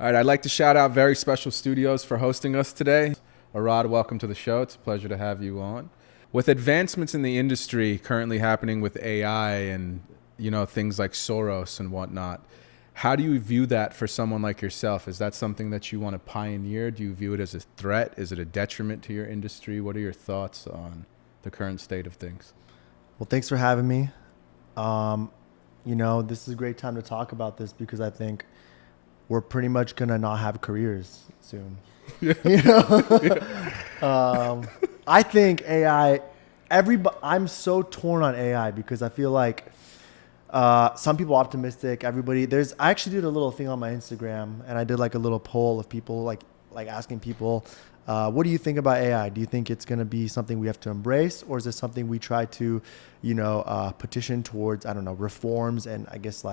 All right, I'd like to shout out Very Special Studios for hosting us today. Arrad, welcome to the show. It's a pleasure to have you on. With advancements in the industry currently happening with AI and things like Soros and whatnot, how do you view that for someone like yourself? Is that something that you want to pioneer? Do you view it as a threat? Is it a detriment to your industry? What are your thoughts on the current state of things? Well, thanks for having me. This is a great time to talk about this because I think we're pretty much going to not have careers soon. I think AI, I'm so torn on AI because I feel like some people are optimistic. I actually did a little thing on my Instagram and I did like a little poll of people like asking people, what do you think about AI? Do you think it's going to be something we have to embrace, or is it something we try to, petition towards, reforms and I guess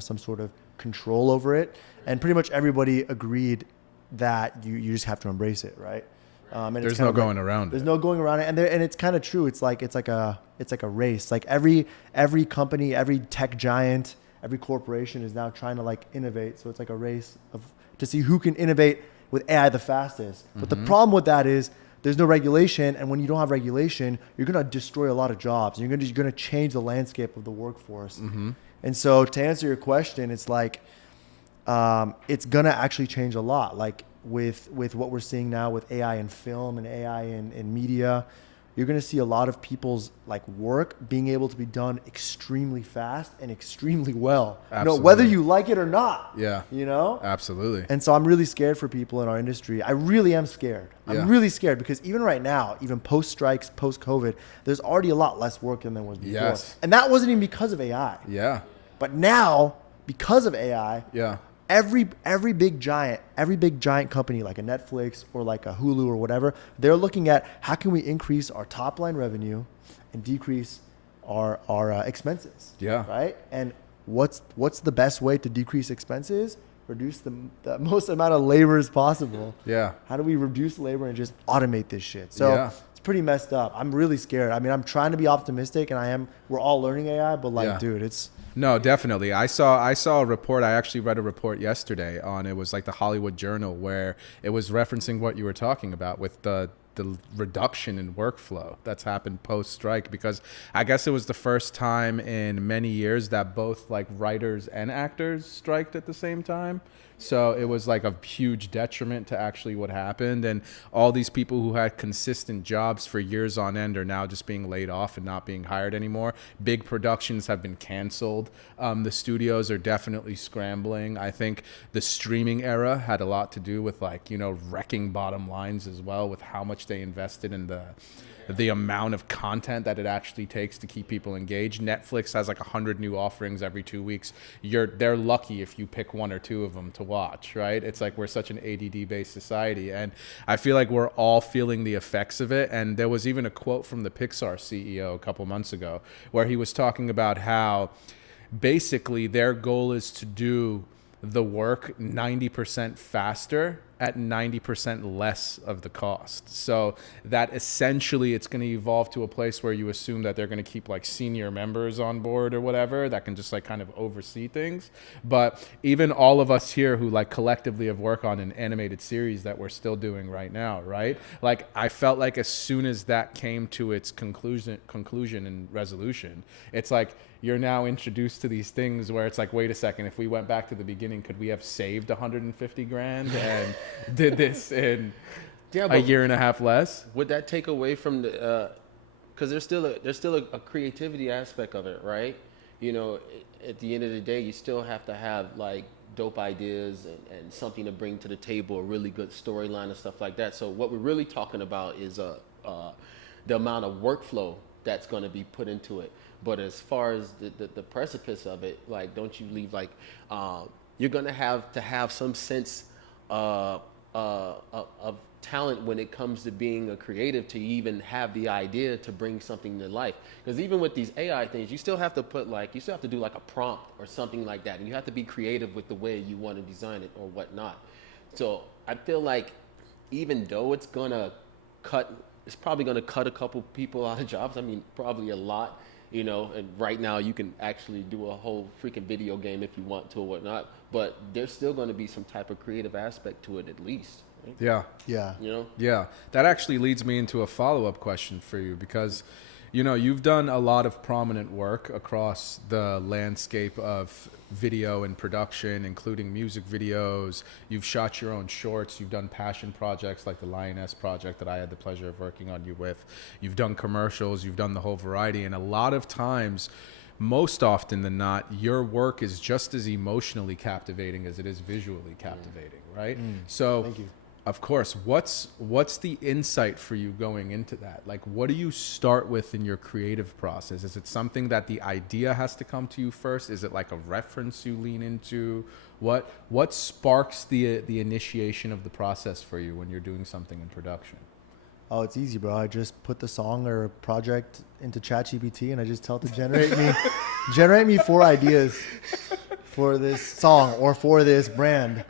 some sort of control over it? And pretty much everybody agreed that you just have to embrace it, right? And There's no going around it. There's no going around it, and it's kind of true. It's like a race. Like every company, every tech giant, every corporation is now trying to innovate. So it's like a race to see who can innovate with AI the fastest. But the problem with that is there's no regulation, and when you don't have regulation, you're gonna destroy a lot of jobs. You're gonna change the landscape of the workforce. And so to answer your question, it's it's gonna actually change a lot. Like with what we're seeing now with AI in film and AI in media, you're gonna see a lot of people's work being able to be done extremely fast and extremely well. Absolutely. Whether you like it or not. Yeah. Absolutely. And so I'm really scared for people in our industry. I really am scared. I'm really scared because even right now, even post strikes, post COVID, there's already a lot less work than there was before. Yes. And that wasn't even because of AI. Yeah. But now, because of AI, every big giant company like a Netflix or like a Hulu or whatever, they're looking at how can we increase our top line revenue and decrease our expenses. Yeah. Right. And what's the best way to decrease expenses? Reduce the most amount of labor as possible. Yeah. How do we reduce labor and just automate this shit? So it's pretty messed up. I'm really scared. I mean, I'm trying to be optimistic, and we're all learning AI, but dude, it's. No, definitely. I saw a report. I actually read a report yesterday it was like the Hollywood Journal, where it was referencing what you were talking about with the reduction in workflow that's happened post-strike, because I guess it was the first time in many years that both writers and actors striked at the same time. So it was a huge detriment to actually what happened. And all these people who had consistent jobs for years on end are now just being laid off and not being hired anymore. Big productions have been canceled. The studios are definitely scrambling. I think the streaming era had a lot to do with wrecking bottom lines as well, with how much they invested in the amount of content that it actually takes to keep people engaged. Netflix has 100 new offerings every 2 weeks. They're lucky if you pick one or two of them to watch, right? It's we're such an ADD based society, and I feel like we're all feeling the effects of it. And there was even a quote from the Pixar CEO a couple months ago where he was talking about how basically their goal is to do the work 90% faster at 90% less of the cost. So that essentially it's going to evolve to a place where you assume that they're going to keep senior members on board or whatever that can just kind of oversee things. But even all of us here who collectively have worked on an animated series that we're still doing right now, right? I felt as soon as that came to its conclusion and resolution, it's you're now introduced to these things where it's wait a second, if we went back to the beginning, could we have saved 150 grand and did this in a year and a half less? Would that take away from the, cause there's still a creativity aspect of it, right? At the end of the day, you still have to have dope ideas and something to bring to the table, a really good storyline and stuff like that. So what we're really talking about is the amount of workflow that's going to be put into it. But as far as the precipice of it, don't you leave you're going to have some sense of talent when it comes to being a creative to even have the idea to bring something to life. Because even with these AI things, you still have to do a prompt or something like that, and you have to be creative with the way you want to design it or whatnot. So I feel even though it's probably gonna cut a couple people out of jobs. I mean, probably a lot. you know, and right now you can actually do a whole freaking video game if you want to or whatnot, but there's still going to be some type of creative aspect to it at least. Right? Yeah. Yeah. You know? Yeah. That actually leads me into a follow-up question for you because, you know, you've done a lot of prominent work across the landscape of video and production, including music videos. You've shot your own shorts. You've done passion projects like the Lioness project that I had the pleasure of working on you with. You've done commercials. You've done the whole variety. And a lot of times, most often than not, your work is just as emotionally captivating as it is visually captivating, right? So, Thank you. of course, what's the insight for you going into that? Like, what do you start with in your creative process? Is it something that the idea has to come to you first? Is it like a reference you lean into? What sparks the initiation of the process for you when you're doing something in production? Oh, it's easy, bro. I just put the song or project into ChatGPT and I just tell it to generate me 4 ideas for this song or for this brand.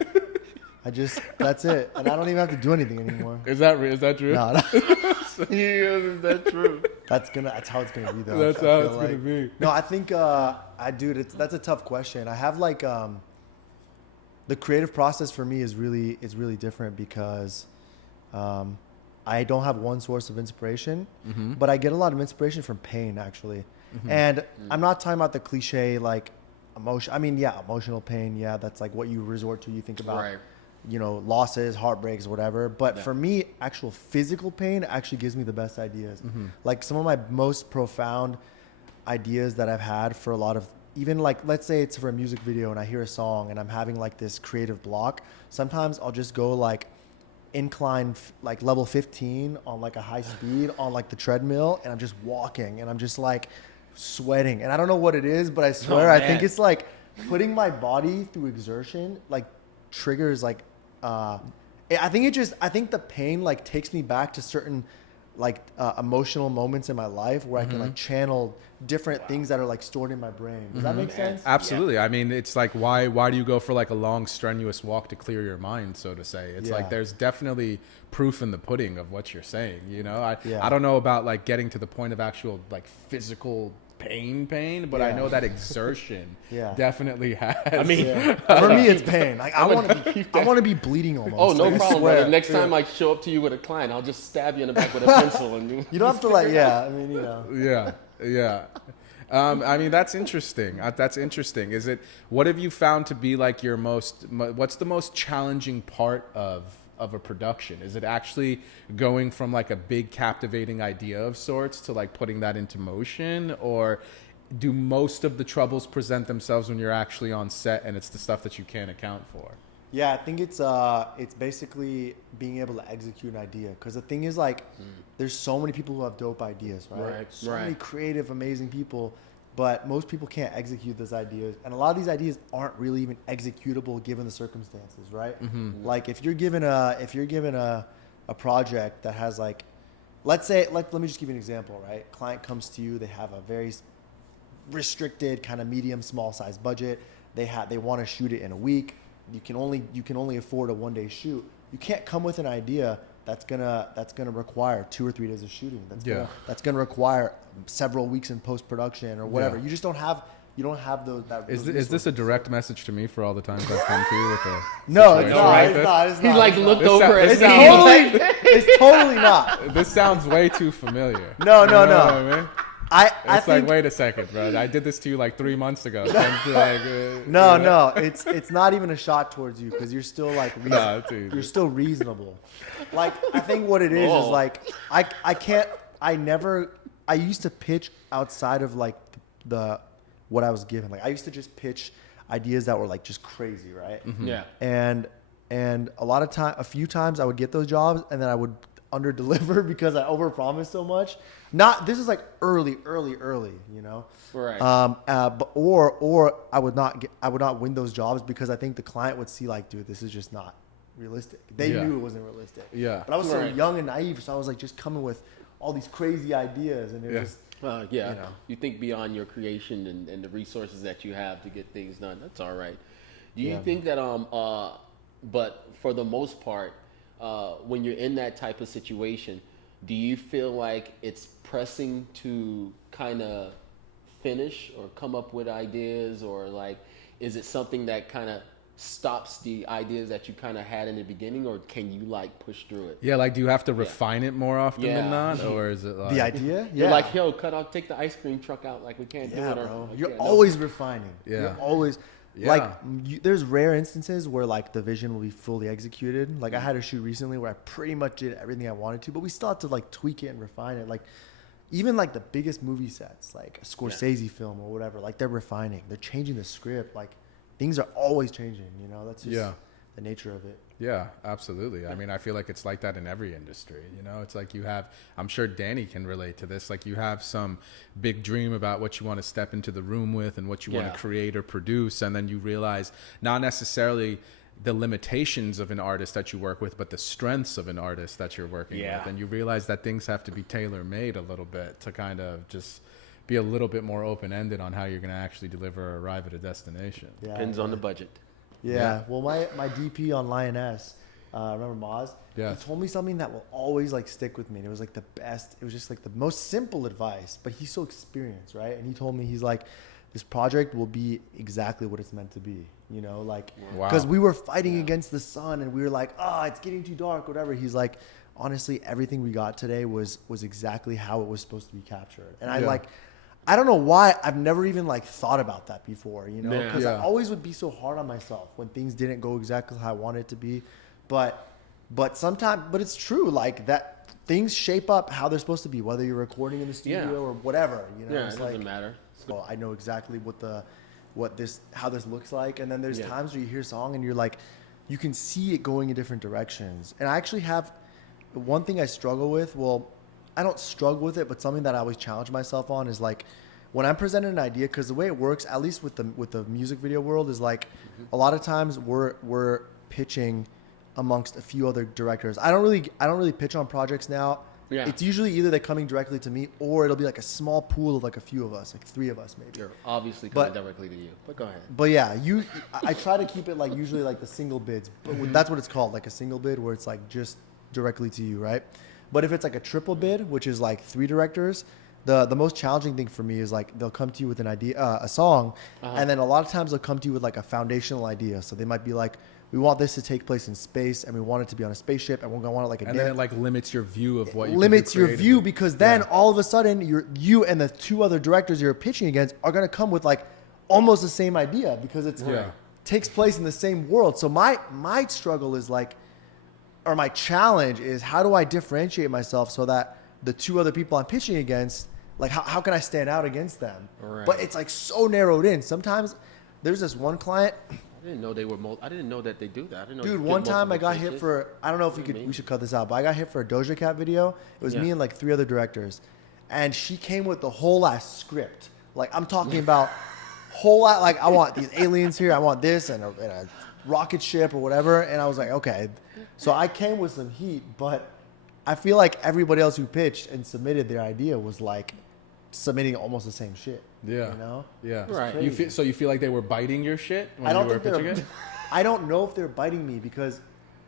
That's it. And I don't even have to do anything anymore. Is that true? No. Is that true? That's how it's gonna be though. That's I how feel it's gonna be. No, I think that's a tough question. I have like the creative process for me is really different because I don't have one source of inspiration, but I get a lot of inspiration from pain actually. And I'm not talking about the cliche like emotion. I mean, yeah, emotional pain. Yeah, that's like what you resort to. You think about, Right. you know, losses, heartbreaks, whatever. But for me, actual physical pain actually gives me the best ideas. Like some of my most profound ideas that I've had for a lot of, even like, let's say it's for a music video and I hear a song and I'm having like this creative block. Sometimes I'll just go like incline, like level 15 on like a high speed on like the treadmill and I'm just walking and I'm just like sweating. And I don't know what it is, but I swear, I think it's like putting my body through exertion, like triggers like I think the pain like takes me back to certain like emotional moments in my life where I can like channel different things that are like stored in my brain. Does that make sense? Absolutely. I mean, it's like why do you go for like a long strenuous walk to clear your mind, so to say? It's like there's definitely proof in the pudding of what you're saying, you know? I don't know about like getting to the point of actual like physical pain, but I know that exertion definitely has. I mean, for me, it's pain. Like I want to be bleeding almost. Oh, no like, problem, brother. Next time I show up to you with a client, I'll just stab you in the back with a pencil. And you don't have to like, I mean, you know. Yeah. I mean, that's interesting. Is it, what have you found to be like your what's the most challenging part of a production? Is it actually going from like a big captivating idea of sorts to like putting that into motion, or do most of the troubles present themselves when you're actually on set and it's the stuff that you can't account for? Yeah, I think it's basically being able to execute an idea. Because the thing is, like, there's so many people who have dope ideas, right? So many creative, amazing people, but most people can't execute those ideas. And a lot of these ideas aren't really even executable given the circumstances, right? Like, if you're given a project that has like, let me just give you an example, right? Client comes to you, they have a very restricted kind of medium, small size budget. They want to shoot it in a week. You can only afford a 1-day shoot. You can't come with an idea that's gonna require 2 or 3 days of shooting. That's gonna require several weeks in post production or whatever. You just don't have those. Is this a direct message to me for all the times I've come to you with a No, situation it's not. like It's this? not. It's He not. like It's looked not. over at This me. sounds- It's totally not. This sounds way too familiar. No. You know what I mean? I It's think like, wait a second, bro. I did this to you like 3 months ago. Like, no. It's not even a shot towards you because you're still like it's easy. you're still reasonable. Like I think what it is like I used to pitch outside of like the what I was given. Like I used to just pitch ideas that were like just crazy, right? Yeah. And a few times I would get those jobs and then I would under deliver because I overpromised so much. This is like early, you know? Right. Or I would not win those jobs because I think the client would see like, dude, this is just not realistic. They knew it wasn't realistic. Yeah. But I was so young and naive, so I was like just coming with all these crazy ideas and it was just, You know. You think beyond your creation and the resources that you have to get things done. That's all right. Do you think that but for the most part, when you're in that type of situation, do you feel like it's pressing to kind of finish or come up with ideas, or like, is it something that kind of stops the ideas that you kind of had in the beginning, or can you like push through it? Yeah, like do you have to refine it more often than not, or is it like The idea? You're like, yo, take the ice cream truck out, like we can't do it. Bro. Or, You're always refining. Yeah. You're always like there's rare instances where like the vision will be fully executed. Like I had a shoot recently where I pretty much did everything I wanted to, but we still had to like tweak it and refine it. Like even like the biggest movie sets, like a Scorsese film or whatever, like they're refining, they're changing the script. Like things are always changing, you know, that's just the nature of it. Yeah, absolutely. I mean, I feel like it's like that in every industry. You know, it's like you have, I'm sure Danny can relate to this. Like you have some big dream about what you want to step into the room with and what you want to create or produce. And then you realize not necessarily the limitations of an artist that you work with, but the strengths of an artist that you're working with. And you realize that things have to be tailor made a little bit to kind of just be a little bit more open-ended on how you're going to actually deliver or arrive at a destination. Depends on the budget. Yeah. Well, my DP on Lioness, remember Maz? Yeah. He told me something that will always like stick with me. And it was like the best. It was just like the most simple advice, but he's so experienced, right? And he told me, he's like, this project will be exactly what it's meant to be. You know, like, because we were fighting against the sun and we were like, it's getting too dark, whatever. He's like, honestly, everything we got today was exactly how it was supposed to be captured. And I don't know why I've never even like thought about that before, you know, because I always would be so hard on myself when things didn't go exactly how I wanted it to be. But sometimes, but it's true, like that things shape up how they're supposed to be, whether you're recording in the studio or whatever, you know. Yeah, it's it doesn't matter. So I know exactly how this looks like. And then there's times where you hear a song and you're like, you can see it going in different directions. And I actually have one thing I struggle with. Well, I don't struggle with it, but something that I always challenge myself on is like when I'm presenting an idea, because the way it works, at least with the music video world, is like a lot of times we're pitching amongst a few other directors. I don't really pitch on projects now. Yeah. It's usually either they're coming directly to me or it'll be like a small pool of like a few of us, like 3 of us maybe. They're obviously coming directly to you, but go ahead. But yeah, I try to keep it like usually like the single bids, but that's what it's called, like a single bid where it's like just directly to you, right? But if it's like a triple bid, which is like 3 directors, the most challenging thing for me is like they'll come to you with an idea, a song, and then a lot of times they'll come to you with like a foundational idea. So they might be like, we want this to take place in space, and we want it to be on a spaceship, and we're gonna want it like a. And then it like limits your view of what you limits your view, because then all of a sudden you and the 2 other directors you're pitching against are gonna come with like almost the same idea because it's takes place in the same world. So my struggle is like, or my challenge is, how do I differentiate myself so that the 2 other people I'm pitching against, like how can I stand out against them? Right. But it's like so narrowed in. Sometimes there's this one client. I didn't know they were. I didn't know that they do that. I didn't know. Dude, one time I got hit for. I don't know if we should cut this out, but I got hit for a Doja Cat video. It was me and like 3 other directors, and she came with the whole ass script. Like I'm talking about whole lot. Like I want these aliens here. I want this and a rocket ship or whatever. And I was like, okay. So I came with some heat, but I feel like everybody else who pitched and submitted their idea was like submitting almost the same shit. Yeah. You know? Yeah. Right. You feel like they were biting your shit when you were pitching it? I don't know if they're biting me because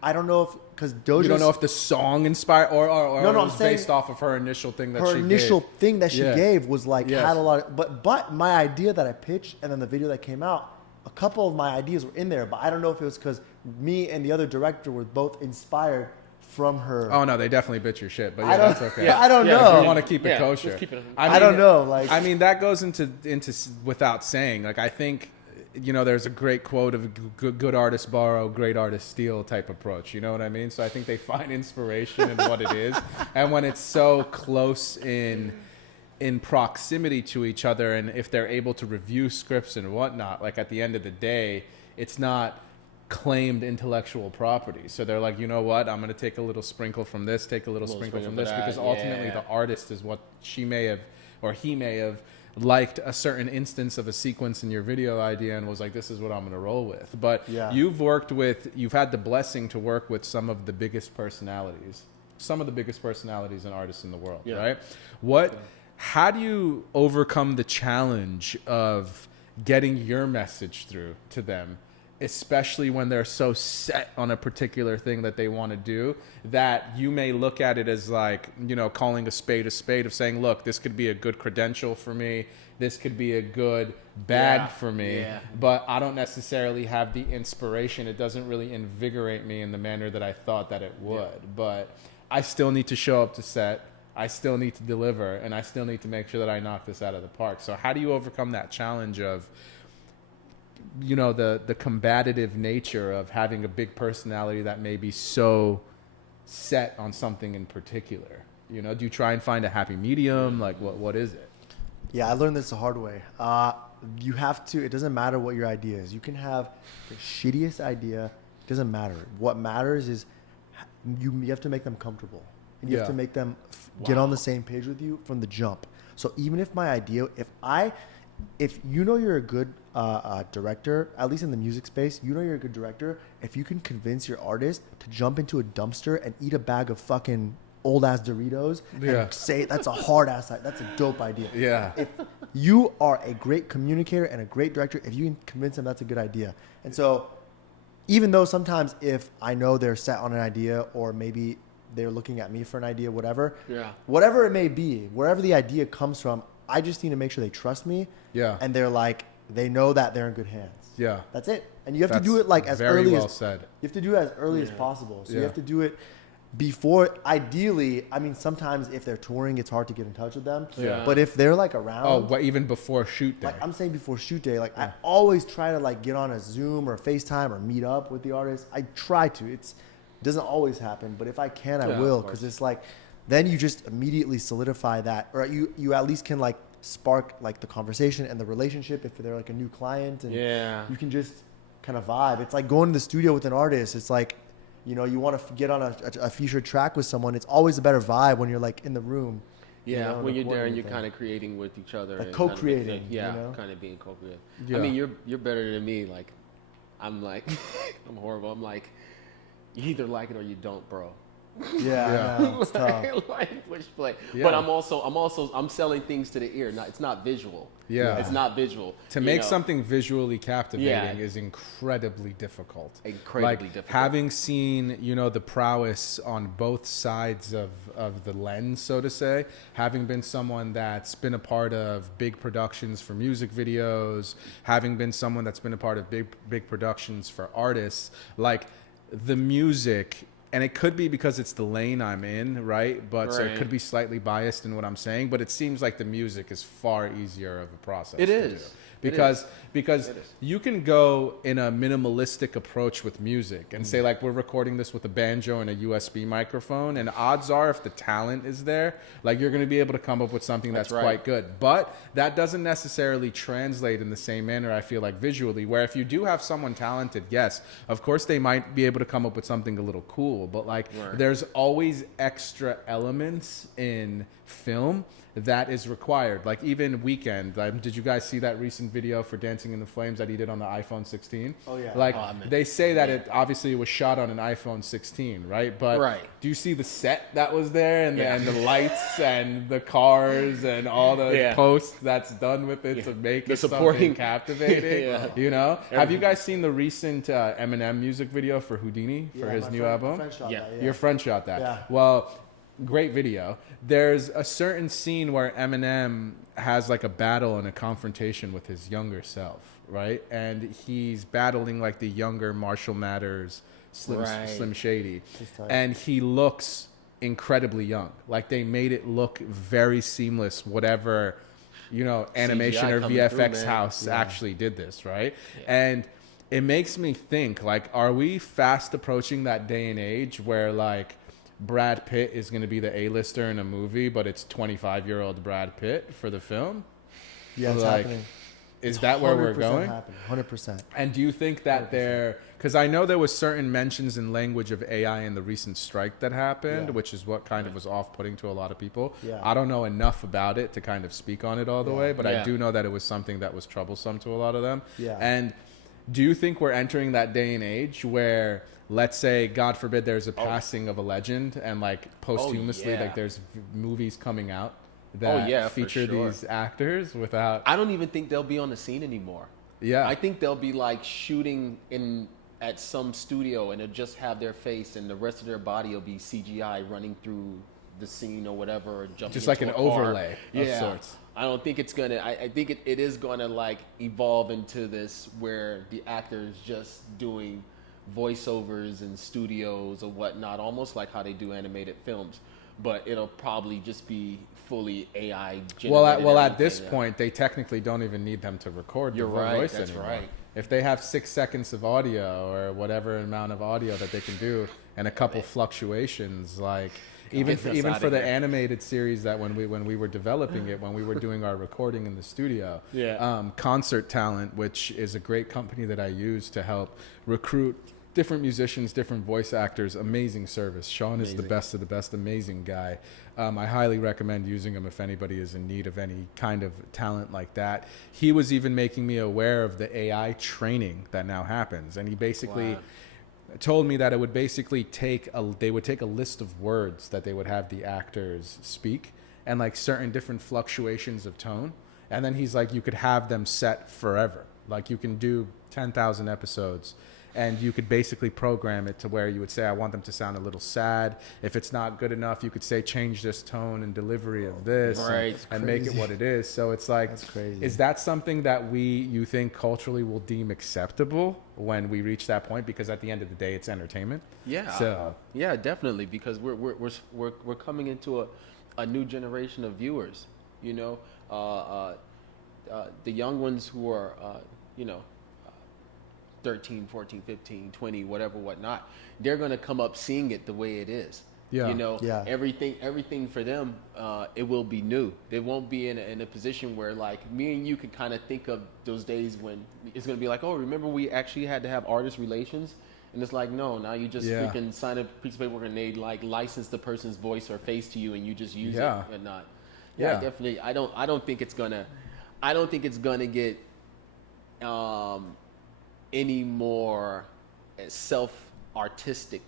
I don't know because Doja. You don't know if the song inspired or no, it was based off of her initial thing that she gave. Her initial thing that she gave was like had a lot of, but my idea that I pitched and then the video that came out, a couple of my ideas were in there, but I don't know if it was because me and the other director were both inspired from her. Oh no, they definitely bit your shit, but that's okay. I don't know. If you want to keep it kosher. I don't know. Like, I mean, that goes into without saying. Like, I think, you know, there's a great quote of good artists borrow, great artists steal type approach. You know what I mean? So I think they find inspiration in what it is, and when it's so close in proximity to each other, and if they're able to review scripts and whatnot, like at the end of the day, it's not claimed intellectual property. So they're like, you know what, I'm going to take a little sprinkle from this, take a little sprinkle from this, because ultimately the artist is what she may have or he may have liked a certain instance of a sequence in your video idea and was like, this is what I'm going to roll with. But you've had the blessing to work with some of the biggest personalities and artists in the world, right? How do you overcome the challenge of getting your message through to them especially when they're so set on a particular thing that they want to do, that you may look at it as like, you know, calling a spade, of saying, look, this could be a good credential for me. This could be a good bag for me, but I don't necessarily have the inspiration. It doesn't really invigorate me in the manner that I thought that it would, but I still need to show up to set. I still need to deliver, and I still need to make sure that I knock this out of the park. So how do you overcome that challenge of, you know, the combative nature of having a big personality that may be so set on something in particular? You know, do you try and find a happy medium? Like, what is it? Yeah, I learned this the hard way. You have to, it doesn't matter what your idea is. You can have the shittiest idea. It doesn't matter. What matters is you have to make them comfortable. And you have to make them get on the same page with you from the jump. So even if my idea, if you know you're a good director, at least in the music space, you know you're a good director, if you can convince your artist to jump into a dumpster and eat a bag of fucking old ass Doritos and say that's a hard ass, that's a dope idea. Yeah. If you are a great communicator and a great director, if you can convince them that's a good idea. And so even though sometimes if I know they're set on an idea or maybe they're looking at me for an idea, whatever it may be, wherever the idea comes from, I just need to make sure they trust me. Yeah. And they're like, they know that they're in good hands. Yeah. That's it. And you have to do it like as early as you have to do it as early as possible. So you have to do it before, ideally, I mean, sometimes if they're touring, it's hard to get in touch with them. Yeah. But if they're like around. Oh, but even before shoot day. Like I'm saying before shoot day, like I always try to like get on a Zoom or FaceTime or meet up with the artist. I try to. It doesn't always happen, but if I can, I will. Because it's like, then you just immediately solidify that, or you at least can like spark like the conversation and the relationship if they're like a new client, and you can just kind of vibe. It's like going to the studio with an artist. It's like, you know, you want to get on a featured track with someone. It's always a better vibe when you're like in the room. Yeah, you know, when you're there and you're kind of creating with each other. Like co-creating. Kind of being co-creative. Yeah. I mean, you're better than me. Like, I'm like, I'm horrible. I'm like, you either like it or you don't, bro. Yeah, no, it's tough. Like push play. But I'm selling things to the ear. It's not visual. Yeah, it's not visual. To make something visually captivating is incredibly difficult. Difficult. Having seen, you know, the prowess on both sides of the lens, so to say, having been someone that's been a part of big productions for music videos, having been someone that's been a part of big productions for artists, like the music. And it could be because it's the lane I'm in, right? But so it could be slightly biased in what I'm saying, but it seems like the music is far easier of a process. It is. Because you can go in a minimalistic approach with music and say, like, we're recording this with a banjo and a USB microphone, and odds are if the talent is there, like, you're going to be able to come up with something that's quite good. But that doesn't necessarily translate in the same manner, I feel like, visually, where if you do have someone talented, yes, of course they might be able to come up with something a little cool, but like there's always extra elements in film that is required. Like even Weekend, did you guys see that recent video for Dancing in the Flames that he did on the iPhone 16? Oh yeah. Like they say that it obviously was shot on an iPhone 16, right? But do you see the set that was there and the lights and the cars and all the posts that's done with it to make it something captivating? You know? Have you guys seen the recent Eminem music video for Houdini for his new album? Your friend shot that. Yeah. Well, great video. There's a certain scene where Eminem has like a battle and a confrontation with his younger self, right? And he's battling like the younger Marshall Mathers, Slim Shady. And he looks incredibly young. Like they made it look very seamless, whatever, you know, animation or VFX house actually did this, right? And it makes me think, like, are we fast approaching that day and age where like Brad Pitt is going to be the A-lister in a movie, but it's 25-year-old Brad Pitt for the film? Yeah, it's happening. Is that where we're going? 100%. And do you think that because I know there was certain mentions in language of AI in the recent strike that happened, which is what kind of was off-putting to a lot of people. Yeah. I don't know enough about it to kind of speak on it all the way, but I do know that it was something that was troublesome to a lot of them. Yeah. And do you think we're entering that day and age where, let's say, God forbid, there's a passing of a legend and like posthumously, like there's movies coming out that feature these actors without... I don't even think they'll be on the scene anymore. Yeah. I think they'll be like shooting at some studio, and it'll just have their face, and the rest of their body will be CGI running through the scene or whatever, or jumping Just like into an a car. overlay of sorts. I don't think it's gonna. I think it is gonna like evolve into this where the actor is just doing voiceovers in studios or whatnot, almost like how they do animated films. But it'll probably just be fully AI generated. Well, at this point, they technically don't even need them to record You're the right, voice that's anymore. right. If they have 6 seconds of audio or whatever amount of audio that they can do, and a couple fluctuations, like even Get us for outta the here. animated series that when we were developing it, when we were doing our recording in the studio, Concert Talent, which is a great company that I use to help recruit different musicians, different voice actors, amazing service. Sean is the best of the best, amazing guy. I highly recommend using him if anybody is in need of any kind of talent like that. He was even making me aware of the AI training that now happens, and he basically told me that it would basically they would take a list of words that they would have the actors speak and like certain different fluctuations of tone, and then he's like, you could have them set forever. Like you can do 10,000 episodes, and you could basically program it to where you would say, I want them to sound a little sad. If it's not good enough, you could say, change this tone and delivery of this, and make it what it is. So it's like, That's crazy. is that something that you think culturally will deem acceptable when we reach that point? Because at the end of the day, it's entertainment. Yeah. So yeah, definitely, because we're coming into a new generation of viewers. You know, the young ones who are you know, 13, 14, 15, 20, whatever, whatnot, they're going to come up seeing it the way it is. Yeah. You know, Yeah. everything for them, it will be new. They won't be in a position where like me and you could kind of think of those days when it's going to be like, oh, remember we actually had to have artist relations? And it's like, no, now you just freaking sign a piece of paper and they like license the person's voice or face to you and you just use it and not. Yeah, definitely. I don't think it's gonna get any more self-artistic.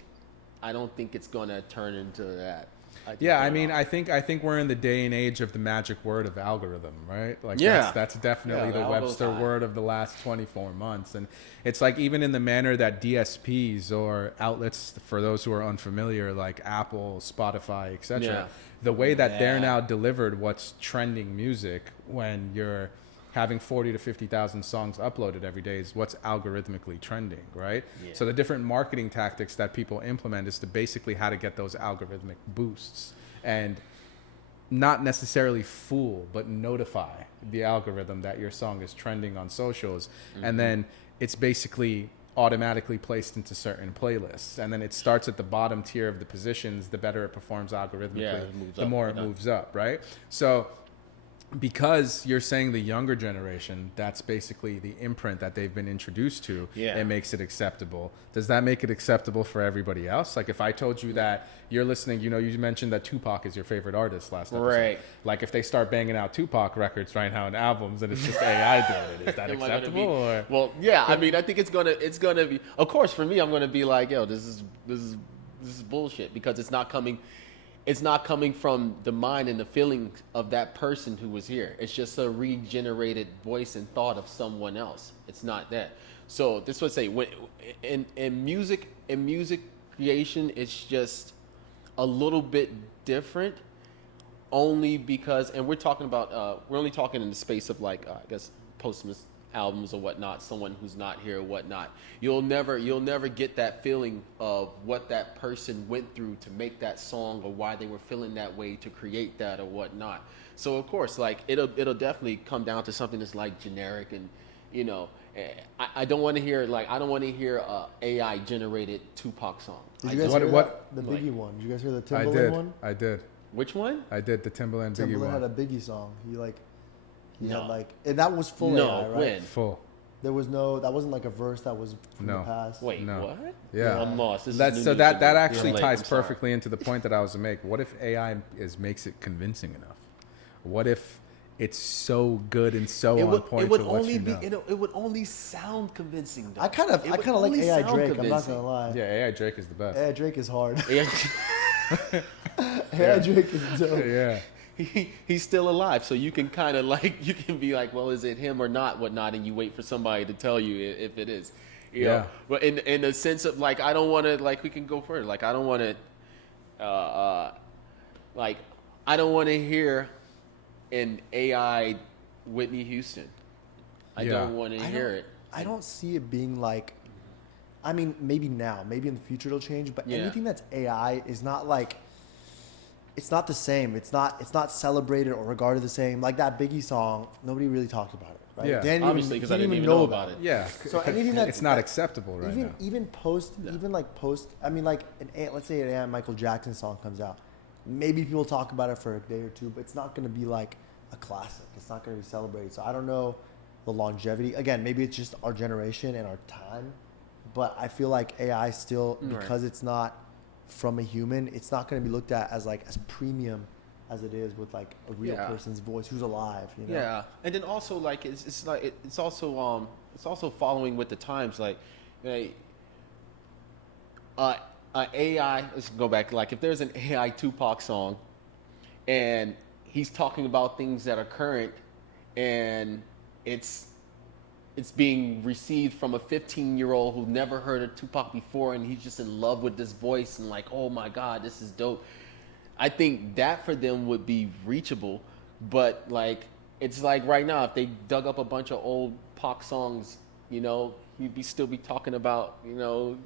I don't think it's going to turn into that. I think we're in the day and age of the magic word of algorithm, right? Like that's definitely the Webster word of the last 24 months. And it's like even in the manner that DSPs or outlets, for those who are unfamiliar, like Apple, Spotify, etc., the way that they're now delivered what's trending music when you're having 40 to 50,000 songs uploaded every day is what's algorithmically trending, right? Yeah. So the different marketing tactics that people implement is to basically how to get those algorithmic boosts and not necessarily fool, but notify the algorithm that your song is trending on socials. Mm-hmm. And then it's basically automatically placed into certain playlists. And then it starts at the bottom tier of the positions. The better it performs algorithmically, the more it moves up, right? So because you're saying the younger generation, that's basically the imprint that they've been introduced to, it makes it acceptable. Does that make it acceptable for everybody else? Like if I told you that you're listening, you know, you mentioned that Tupac is your favorite artist last episode. Right. Like if they start banging out Tupac records right now and albums and it's just AI doing it, is that acceptable? Or? Well, yeah, I mean, I think it's gonna be, of course, for me, I'm gonna be like, yo, this is bullshit, because it's not coming from the mind and the feeling of that person who was here. It's just a regenerated voice and thought of someone else. It's not that. So this would say, when in music creation, it's just a little bit different, only because, and we're only talking in the space of like I guess posthumous albums or whatnot, someone who's not here or whatnot. You'll never get that feeling of what that person went through to make that song, or why they were feeling that way to create that or whatnot. So of course, like it'll definitely come down to something that's like generic, and you know, I don't want to hear a AI generated Tupac song. Did you guys hear the Biggie one? Did you guys hear the Timbaland one? I did. Which one? I did the Timbaland Biggie one. Timbaland had a Biggie song. He had like, and that was full AI, right? When? Full. There was that wasn't like a verse that was from the past. Wait, what? Yeah. I'm lost. That actually ties perfectly into the point that I was to make. What if AI makes it convincing enough? What if it's so good and so on point it would to what only you be know? it would only sound convincing though. I kind of like AI Drake. I'm not gonna lie. Yeah, AI Drake is the best. AI Drake is hard. Yeah. AI Drake is dope. Yeah. he's still alive. So you can kind of like, you can be like, well, is it him or not, whatnot, and you wait for somebody to tell you if it is. You know? But in the sense of like, I don't want to, like, we can go further. Like, I don't want to, like, I don't want to hear an AI Whitney Houston. I don't want to hear it. I don't see it being like, I mean, maybe now, maybe in the future it'll change, but anything that's AI is not like, it's not the same. It's not celebrated or regarded the same. Like that Biggie song, nobody really talked about it, right? Yeah, obviously, because I didn't even know about it. Yeah. So anything that's it's not acceptable right now. Even post, I mean, like let's say an Michael Jackson song comes out, maybe people talk about it for a day or two, but it's not going to be like a classic. It's not going to be celebrated. So I don't know the longevity. Again, maybe it's just our generation and our time, but I feel like AI still, because it's not from a human, it's not going to be looked at as like as premium as it is with like a real person's voice who's alive, you know? Yeah, and then also like it's also following with the times. Like, AI. Let's go back. Like, if there's an AI Tupac song, and he's talking about things that are current, and it's being received from a 15-year-old who never heard of Tupac before, and he's just in love with this voice and like, oh my God, this is dope. I think that for them would be reachable, but like, it's like right now, if they dug up a bunch of old Pac songs, you know, he'd still be talking about, you know,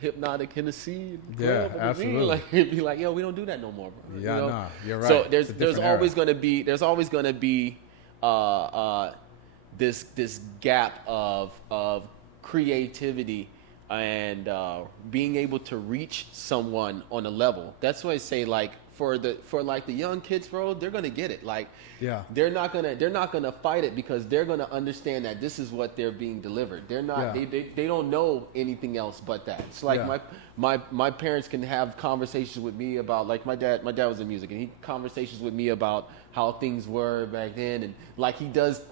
Hypnotic Hennessy. Yeah, absolutely. Like, he'd be like, yo, we don't do that no more, bro. Yeah, you know? nah, you're right. So there's always going to be this gap of creativity and being able to reach someone on a level. That's why I say, like, for the young kids, bro, they're gonna get it. Like, they're not gonna fight it, because they're gonna understand that this is what they're being delivered. They're not they don't know anything else but that. It's like my parents can have conversations with me about, like, my dad was in music, and he conversations with me about how things were back then, and like he does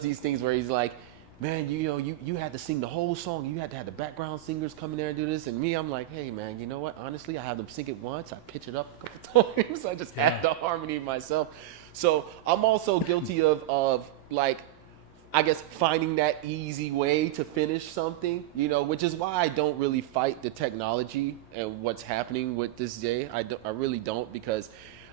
these things where he's like, man, you had to sing the whole song. You had to have the background singers come in there and do this. And me, I'm like, hey, man, you know what? Honestly, I have them sing it once. I pitch it up a couple times. I just add the harmony myself. So I'm also guilty of like, I guess, finding that easy way to finish something, you know, which is why I don't really fight the technology and what's happening with this day. I really don't, because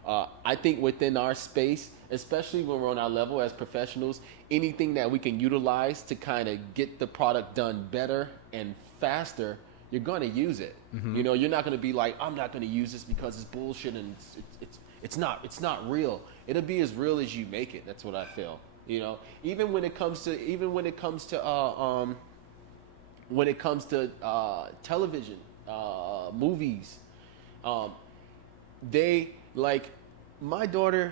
I think within our space, especially when we're on our level as professionals, anything that we can utilize to kind of get the product done better and faster, you're going to use it. Mm-hmm. You know, you're not going to be like, I'm not going to use this because it's bullshit and it's not real. It'll be as real as you make it. That's what I feel. You know, even when it comes to television, movies, they, like, my daughter's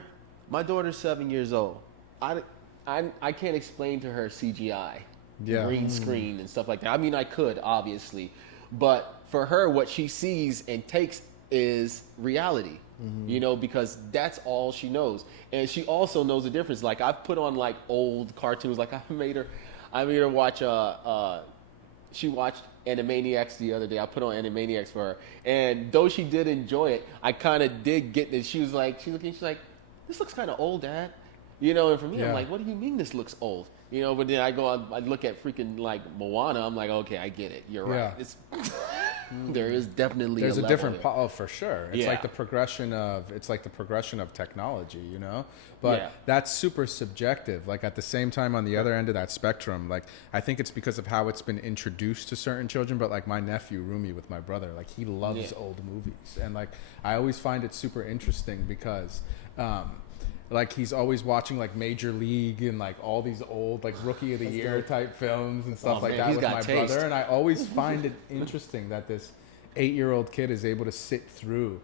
7 years old. I can't explain to her CGI, green screen and stuff like that. I mean, I could, obviously, but for her, what she sees and takes is reality. Mm-hmm. You know, because that's all she knows, and she also knows the difference. Like, I've put on like old cartoons. Like, I made her watch. She watched Animaniacs the other day. I put on Animaniacs for her, and though she did enjoy it, I kind of did get that. She's like, this looks kind of old, Dad. You know, and for me, I'm like, what do you mean this looks old? You know, but then I look at freaking like Moana. I'm like, okay, I get it. You're right. It's there's a different for sure. It's like the progression of technology, you know. But that's super subjective. Like, at the same time, on the other end of that spectrum, like, I think it's because of how it's been introduced to certain children. But like my nephew Rumi with my brother, like, he loves old movies, and like I always find it super interesting because like, he's always watching like Major League and like all these old like Rookie of the Year type films and stuff like that with my brother. And I always find it interesting that this 8-year-old kid is able to sit through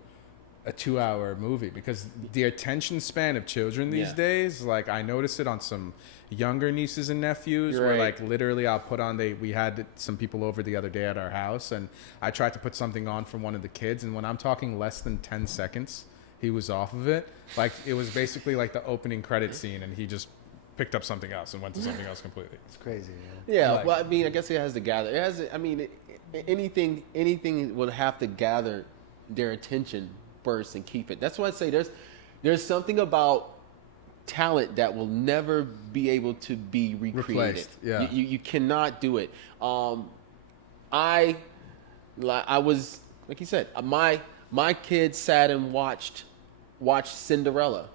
a 2-hour movie, because the attention span of children these days, like, I notice it on some younger nieces and nephews where like literally I'll put on, we had some people over the other day at our house, and I tried to put something on for one of the kids, and when I'm talking less than 10 seconds, he was off of it. Like, it was basically like the opening credit scene, and he just picked up something else and went to something else completely. It's crazy, man. Yeah, like, well, I mean, I guess it has to gather. Anything will have to gather their attention first and keep it. That's why I say there's something about talent that will never be able to be recreated. Replaced, yeah. You cannot do it. I was like you said, my kids sat and watched Cinderella,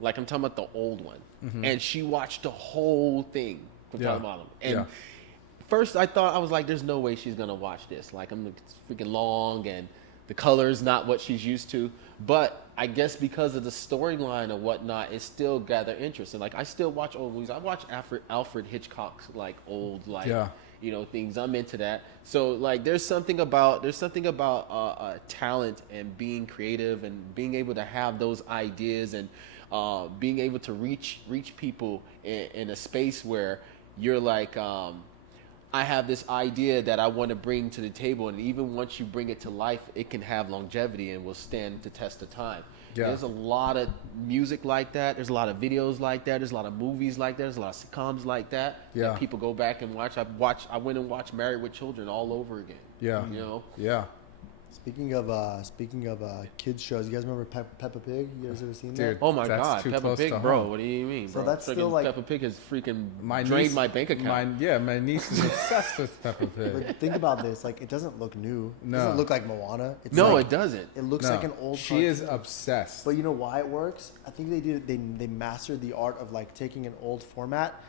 like I'm talking about the old one, and she watched the whole thing from top to bottom. And first I thought, I was like, there's no way she's gonna watch this. Like, it's freaking long and the color's not what she's used to. But I guess because of the storyline or whatnot, it still gathered interest. And like, I still watch old movies. I watch Alfred Hitchcock's like old, like, you know, things. I'm into that. So like, there's something about talent and being creative and being able to have those ideas and being able to reach people in a space where you're like, I have this idea that I want to bring to the table, and even once you bring it to life, it can have longevity and will stand the test of time. Yeah. There's a lot of music like that. There's a lot of videos like that. There's a lot of movies like that. There's a lot of sitcoms like that. Yeah. That people go back and watch. I went and watched Married with Children all over again. Yeah. You know? Yeah. Speaking of kids shows, you guys remember Peppa Pig? You guys ever seen that? Oh my God, Peppa Pig, bro! What do you mean? So bro? that's still like Peppa Pig has freaking drained my bank account. My niece is obsessed with Peppa Pig. But think about this: like, it doesn't look new. It No. doesn't look like Moana. It's no, like, it doesn't. It looks like an old. She is obsessed. But you know why it works? I think they mastered the art of like taking an old format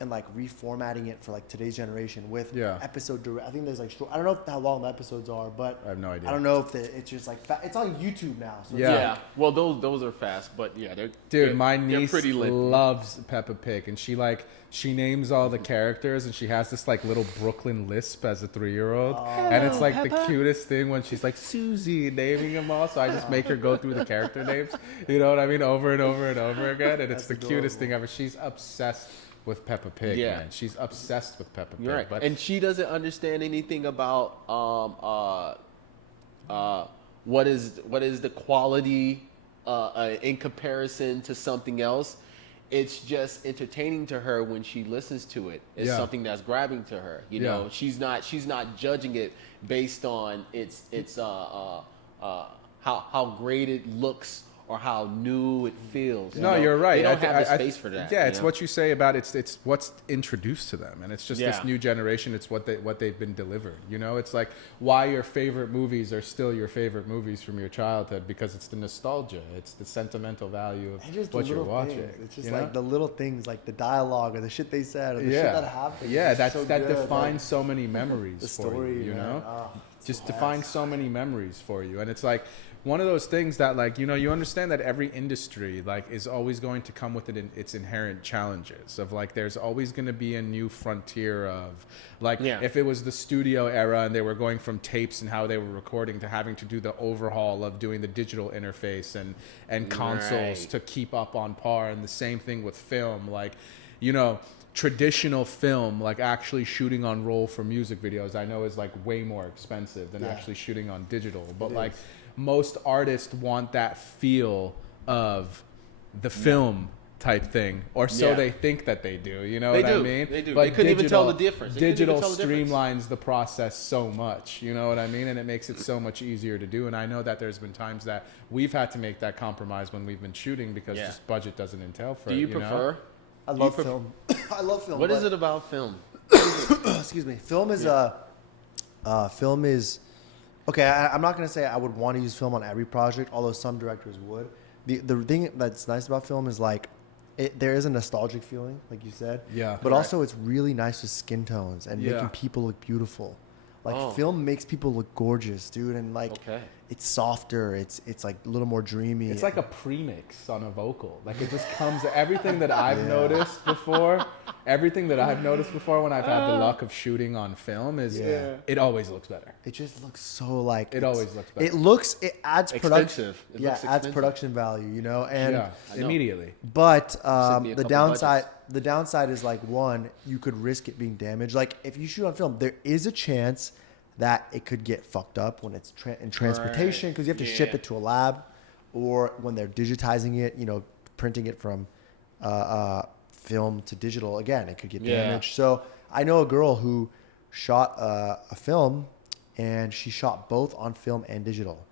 and like reformatting it for like today's generation with episode. I think there's like I don't know how long the episodes are, but I have no idea. I don't know if it's just like it's on YouTube now. So yeah. Well, those are fast, but yeah, my niece pretty loves Peppa Pig, and she names all the characters, and she has this like little Brooklyn lisp as a 3-year-old, and it's like Peppa. the cutest thing when she's like Susie naming them all. So I just make her go through the character names, you know what I mean, over and over and over again, and it's the cutest thing ever. She's obsessed with Peppa Pig, man. She's obsessed with Peppa Pig. You're right. But and she doesn't understand anything about what is the quality in comparison to something else. It's just entertaining to her when she listens to it. It's something that's grabbing to her. You know, she's not judging it based on its how great it looks or how new it feels. No, you're right. They don't have the space for that. Yeah, it's what you say about it's what's introduced to them, and it's just this new generation. It's what they've been delivered. You know, it's like why your favorite movies are still your favorite movies from your childhood, because it's the nostalgia, it's the sentimental value of what you're watching. It's just like the little things, like the dialogue or the shit they said or the shit that happened. Yeah, that so defines so many memories the for story, you. You know, just yes. defines so many memories for you, and it's like. One of those things that, like, you know, you understand that every industry, like, is always going to come with its inherent challenges of, like, there's always going to be a new frontier of, like, if it was the studio era and they were going from tapes and how they were recording to having to do the overhaul of doing the digital interface and consoles to keep up on par, and the same thing with film, like, you know, traditional film, like actually shooting on roll for music videos, I know is like way more expensive than actually shooting on digital, but like most artists want that feel of the film type thing, or so they think that they do. You know what I mean? They do. But they couldn't even tell the difference. Digital streamlines the process so much. You know what I mean? And it makes it so much easier to do. And I know that there's been times that we've had to make that compromise when we've been shooting because just budget doesn't entail for it. Do you prefer? Know? I love film. I love film. What is it about film? Excuse me. Film is okay. I'm not gonna say I would want to use film on every project, although some directors would. The thing that's nice about film is like there is a nostalgic feeling, like you said. Yeah. But also it's really nice with skin tones and making people look beautiful. Like film makes people look gorgeous, dude, and like it's softer. It's like a little more dreamy. It's like a premix on a vocal. Like it just comes. Everything that I've noticed before, when I've had the luck of shooting on film is it always looks better. It just looks so like it always looks better. It adds production. It adds production value, you know, and immediately. But the downside is like one, you could risk it being damaged. Like if you shoot on film, there is a chance that it could get fucked up when it's in transportation because you have to ship it to a lab, or when they're digitizing it, you know, printing it from film to digital. Again, it could get damaged. So I know a girl who shot a film, and she shot both on film and digital,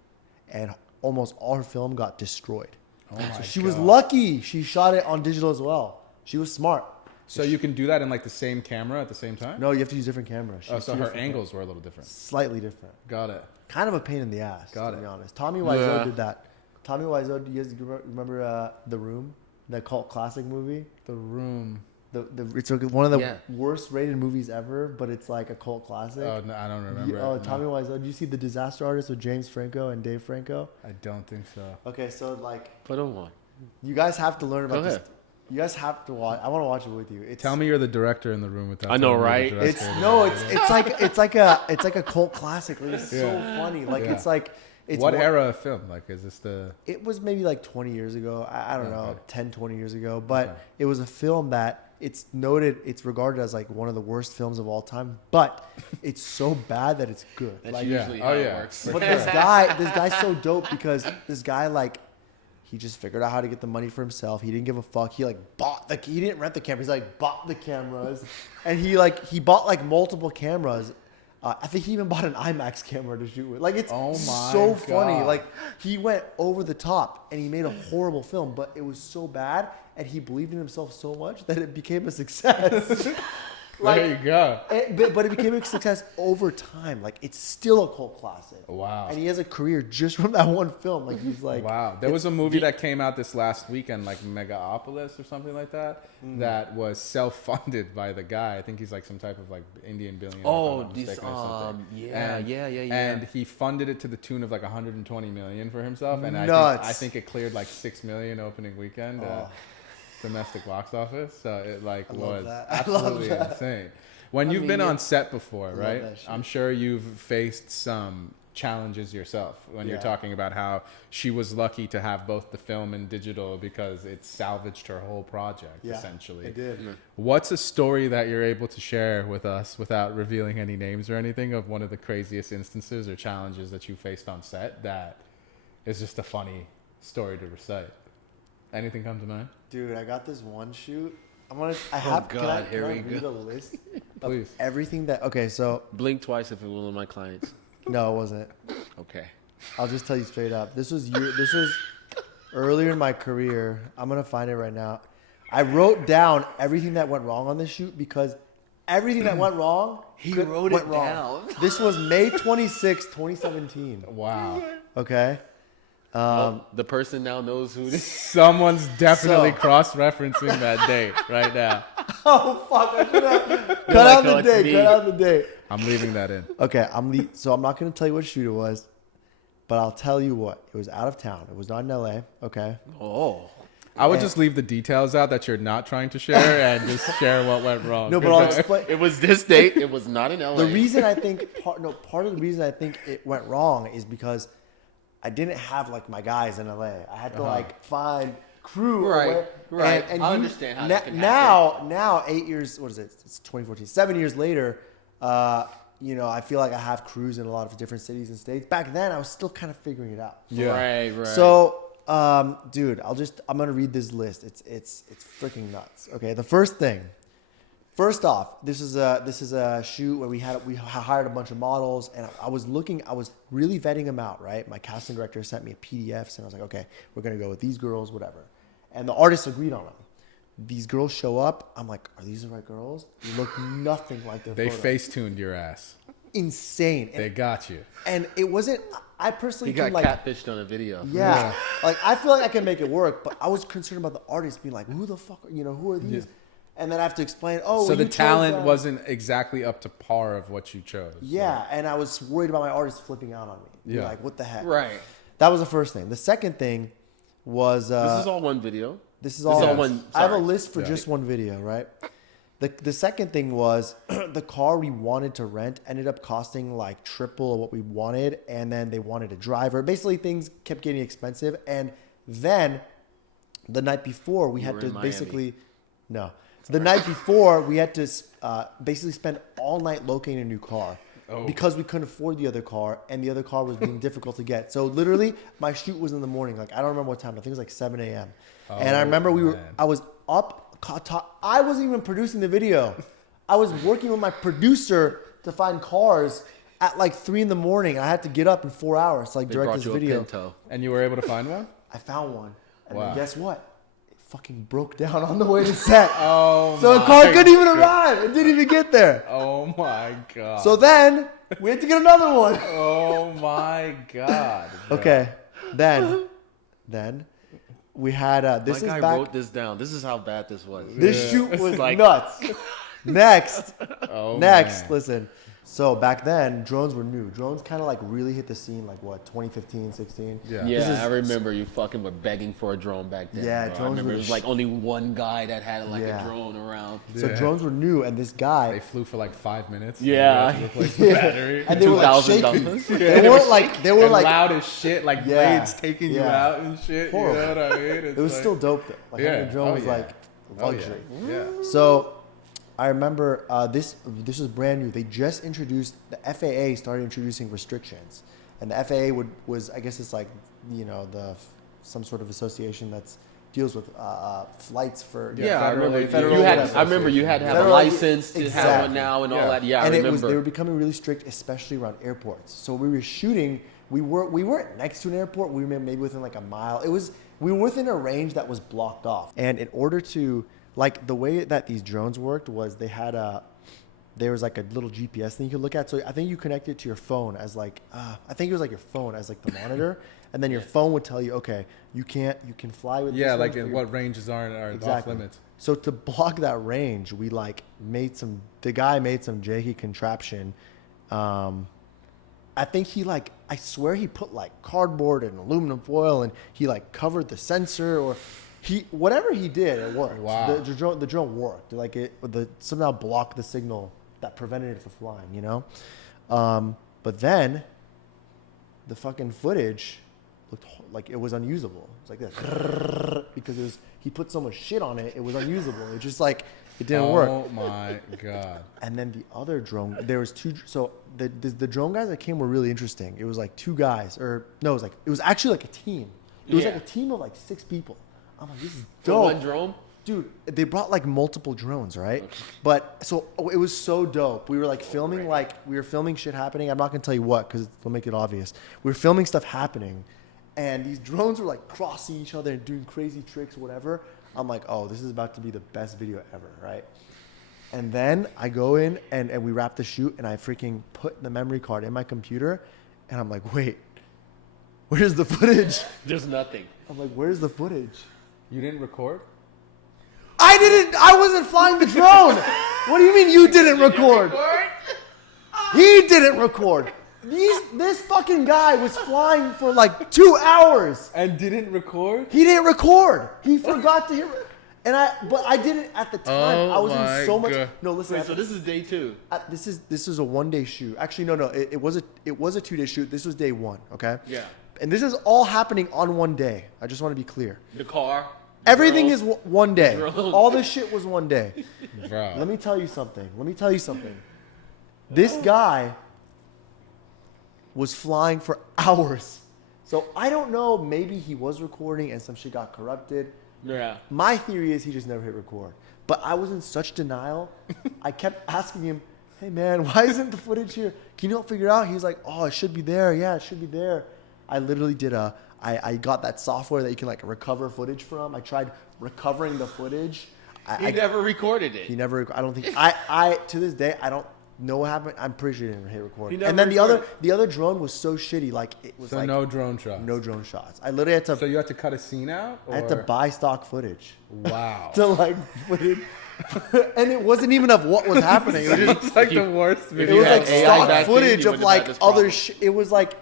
and almost all her film got destroyed. Oh my So she was God. lucky. She shot it on digital as well. She was smart. So you can do that in like the same camera at the same time? No, you have to use different cameras. She Oh, has so two her different angles were a little different. cameras. Slightly different. Got it. Kind of a pain in the ass, Got to it. be honest. Tommy Wiseau Yeah. did that. Tommy Wiseau, do you guys remember The Room? The cult classic movie? The Room. It's one of the Yeah. worst rated movies ever, but it's like a cult classic. Oh, no, I don't remember. Oh, it, no. Tommy Wiseau. Did you see The Disaster Artist with James Franco and Dave Franco? I don't think so. Okay, so like Put them on. you guys have to learn about Go this. ahead. You guys have to watch. I want to watch it with you. It's, Tell me you're the director in the room without. I know, telling me right? you're the It's director. no, it's like a cult classic. Like, it's so Yeah. funny. Like Yeah. it's like it's What one- era of film? Like, is this the? It was maybe like 20 years ago. I don't know, Okay. 10, 20 years ago. But Okay. it was a film that it's noted, it's regarded as like one of the worst films of all time. But it's so bad that it's good. That's Like, usually yeah. how Oh, it yeah. works. but this guy's so dope because this guy like he just figured out how to get the money for himself. He didn't give a fuck. He like he didn't rent the cameras. He like bought the cameras, and he bought like multiple cameras. I think he even bought an IMAX camera to shoot with. Like it's Oh my so funny. God. Like he went over the top and he made a horrible film, but it was so bad and he believed in himself so much that it became a success. There you go. But it became a success over time. Like it's still a cult classic. Wow. And he has a career just from that one film. Like he's like, Wow. There was a movie that came out this last weekend, like Megapolis or something like that, that was self-funded by the guy. I think he's like some type of like Indian billionaire. Oh, if I'm not this, mistaken, or something. yeah, And- yeah. And he funded it to the tune of like 120 million for himself, and Nuts. I think it cleared like 6 million opening weekend. Oh. Domestic box office, so it like love was that. I love absolutely that. insane. When I you've mean, been yeah. on set before, Love right? that shit. I'm sure you've faced some challenges yourself when you're Yeah. talking about how she was lucky to have both the film and digital because it salvaged her whole project yeah, essentially. It did. What's a story that you're able to share with us without revealing any names or anything of one of the craziest instances or challenges that you faced on set that is just a funny story to recite? Anything come to mind? Dude, I got this one shoot. I have. Can I God, here we read go. a list of Please. everything that? Okay, so Blink twice if it was one of my clients. no, it wasn't. Okay. I'll just tell you straight up. This was earlier in my career. I'm gonna find it right now. I wrote down everything that went wrong on this shoot because everything that went wrong, wrote went it wrong. down. This was May 26, 2017. Wow. Okay. The person now knows who this. Someone's definitely So- cross-referencing that date right now. Oh fuck! I should have cut like, out "Oh, the it's date. me." Cut out the date. I'm leaving that in. Okay, so I'm not gonna tell you what shoot it was, but I'll tell you what. It was out of town. It was not in LA. Okay. Oh. I would just leave the details out that you're not trying to share and just share what went wrong. No, but I'll explain. It was this date. It was not in LA. The reason I think part of the reason I think it went wrong is because I didn't have like my guys in LA. I had to like find crew. Right, or right. And I you- understand how that can now 8 years. What is it? It's 2014. 7 years later. I feel like I have crews in a lot of different cities and states. Back then, I was still kind of figuring it out. Yeah. Right. So, dude, I'm gonna read this list. It's freaking nuts. Okay, the first thing. First off, this is a shoot where we hired a bunch of models, and I was really vetting them out. Right, my casting director sent me PDFs, and I was like, okay, we're gonna go with these girls, whatever. And the artists agreed on them. These girls show up. I'm like, are these the right girls? They look nothing like their They photos. face-tuned your ass. Insane. They got you. And it wasn't. I personally he got can like. catfished on a video. Yeah. Like I feel like I can make it work, but I was concerned about the artists being like, who the fuck, who are these? Yeah. And then I have to explain, oh, So well, the you chose talent them. wasn't exactly up to par of what you chose. Yeah, and I was worried about my artists flipping out on me. Being Yeah. Like, what the heck? Right. That was the first thing. The second thing was This is all one video. this is this is all all one- I have a sorry. list for Yeah. just one video, right? The second thing was the car we wanted to rent ended up costing like triple of what we wanted, and then they wanted a driver. Basically, things kept getting expensive, and then the night before we had were to in Miami. basically no. The night before we had to basically spend all night locating a new car. Oh. Because we couldn't afford the other car, and the other car was being difficult to get. So literally, my shoot was in the morning. Like I don't remember what time. I think it was like 7 a.m. And I remember man. I was up. I wasn't even producing the video. I was working with my producer to find cars at like 3 in the morning. I had to get up in 4 hours to like They direct brought this you video. a Pinto. And you were able to find one? I found one. And Wow. then guess what? It fucking broke down on the way to set. Oh So the my car couldn't even God. arrive. It didn't even get there. Oh my god. So then we had to get another one. Oh my god. bro. Okay. Then we had this My is guy back. wrote this down. This is how bad this was. This Yeah. shoot was Like- nuts. Next, Oh, next, man. listen. So back then, drones were new. Drones kind of like really hit the scene like what, 2015, 16? Yeah. Yeah, This is- I remember you fucking were begging for a drone back then. Yeah, bro. I drones remember were it was like only one guy that had like Yeah. a drone around. So Yeah. drones were new, and this guy, They flew for like 5 minutes. Yeah. You had to replace the battery. and they were like $2,000. shaking. They weren't like they were And like loud as shit, like Yeah. blades taking you Yeah. out and shit. Horrible. You know what I mean? it was still dope though. Like having a drone Oh, was yeah. like Oh, luxury. yeah. So I remember this was brand new. They just introduced the FAA started introducing restrictions, and the FAA was I guess it's like some sort of association that's deals with flights for Yeah, I federal- remember. federal You had. whatever. I remember you had to have Federal- a license to have Exactly. one now and all Yeah. that. Yeah, I and remember. they were becoming really strict, especially around airports. So we were shooting. We weren't next to an airport. We were maybe within like a mile. We were within a range that was blocked off. And in order to the way that these drones worked was there was like a little GPS thing you could look at. So I think you connect it to your phone as I think it was like your phone as like the monitor, and then your phone would tell you, okay, you can fly with. Yeah, this like range, in but what ranges are off Exactly. limits. So to block that range, we the guy made some janky contraption. I think I swear he put like cardboard and aluminum foil, and he like covered the sensor, or whatever he did, it worked. Wow. The drone worked. Like somehow blocked the signal that prevented it from flying, But then the fucking footage looked like it was unusable. It's like this because he put so much shit on it. It was unusable. It just like it didn't work. Oh my god. And then the other drone, there was two. So the drone guys that came were really interesting. It was like two guys, or no, it was actually like a team. It was Yeah. like a team of like 6 people. I'm like, this is For dope. one drone. Dude, they brought like multiple drones, right? But so it was so dope. We were like filming, we were filming shit happening. I'm not gonna tell you what because it'll make it obvious. We were filming stuff happening, and these drones were like crossing each other and doing crazy tricks, whatever. I'm like, oh, this is about to be the best video ever, right? And then I go in and we wrap the shoot, and I freaking put the memory card in my computer, and I'm like, wait, where's the footage? There's nothing. I'm like, where's the footage? You didn't record? I wasn't flying the drone. What do you mean you didn't record? He didn't record. This fucking guy was flying for like 2 hours. And didn't record? He didn't record. He forgot to hear. But I didn't at the time. Oh I was my in so much. God. No, listen. Wait, so this is day 2. This is a 1-day shoot. Actually, no. It was a 2-day shoot. This was day 1. Okay. Yeah. And this is all happening on 1 day. I just want to be clear. The car. the Everything girls. is 1 day. drone. All this shit was 1 day. Bro. Let me tell you something. This guy was flying for hours. So I don't know, maybe he was recording and some shit got corrupted. Yeah. My theory is he just never hit record. But I was in such denial. I kept asking him, hey man, why isn't the footage here? Can you help figure it out? He's like, oh, it should be there. Yeah, it should be there. I literally did I got that software that you can like recover footage from. I tried recovering the footage. He never recorded it. He never. I don't think. I to this day I don't know what happened. I'm pretty sure he didn't hit record. He never And then recorded. the other drone was so shitty. Like it was So like no drone shots. no drone shots. I literally had to. So you had to cut a scene out? I had to or- buy stock footage Wow. to like put it, and it wasn't even of what was happening. It was just It's like If you- the worst if video. it was had like AI stock back then, footage you of wouldn't have had like this other problem. shit. It was like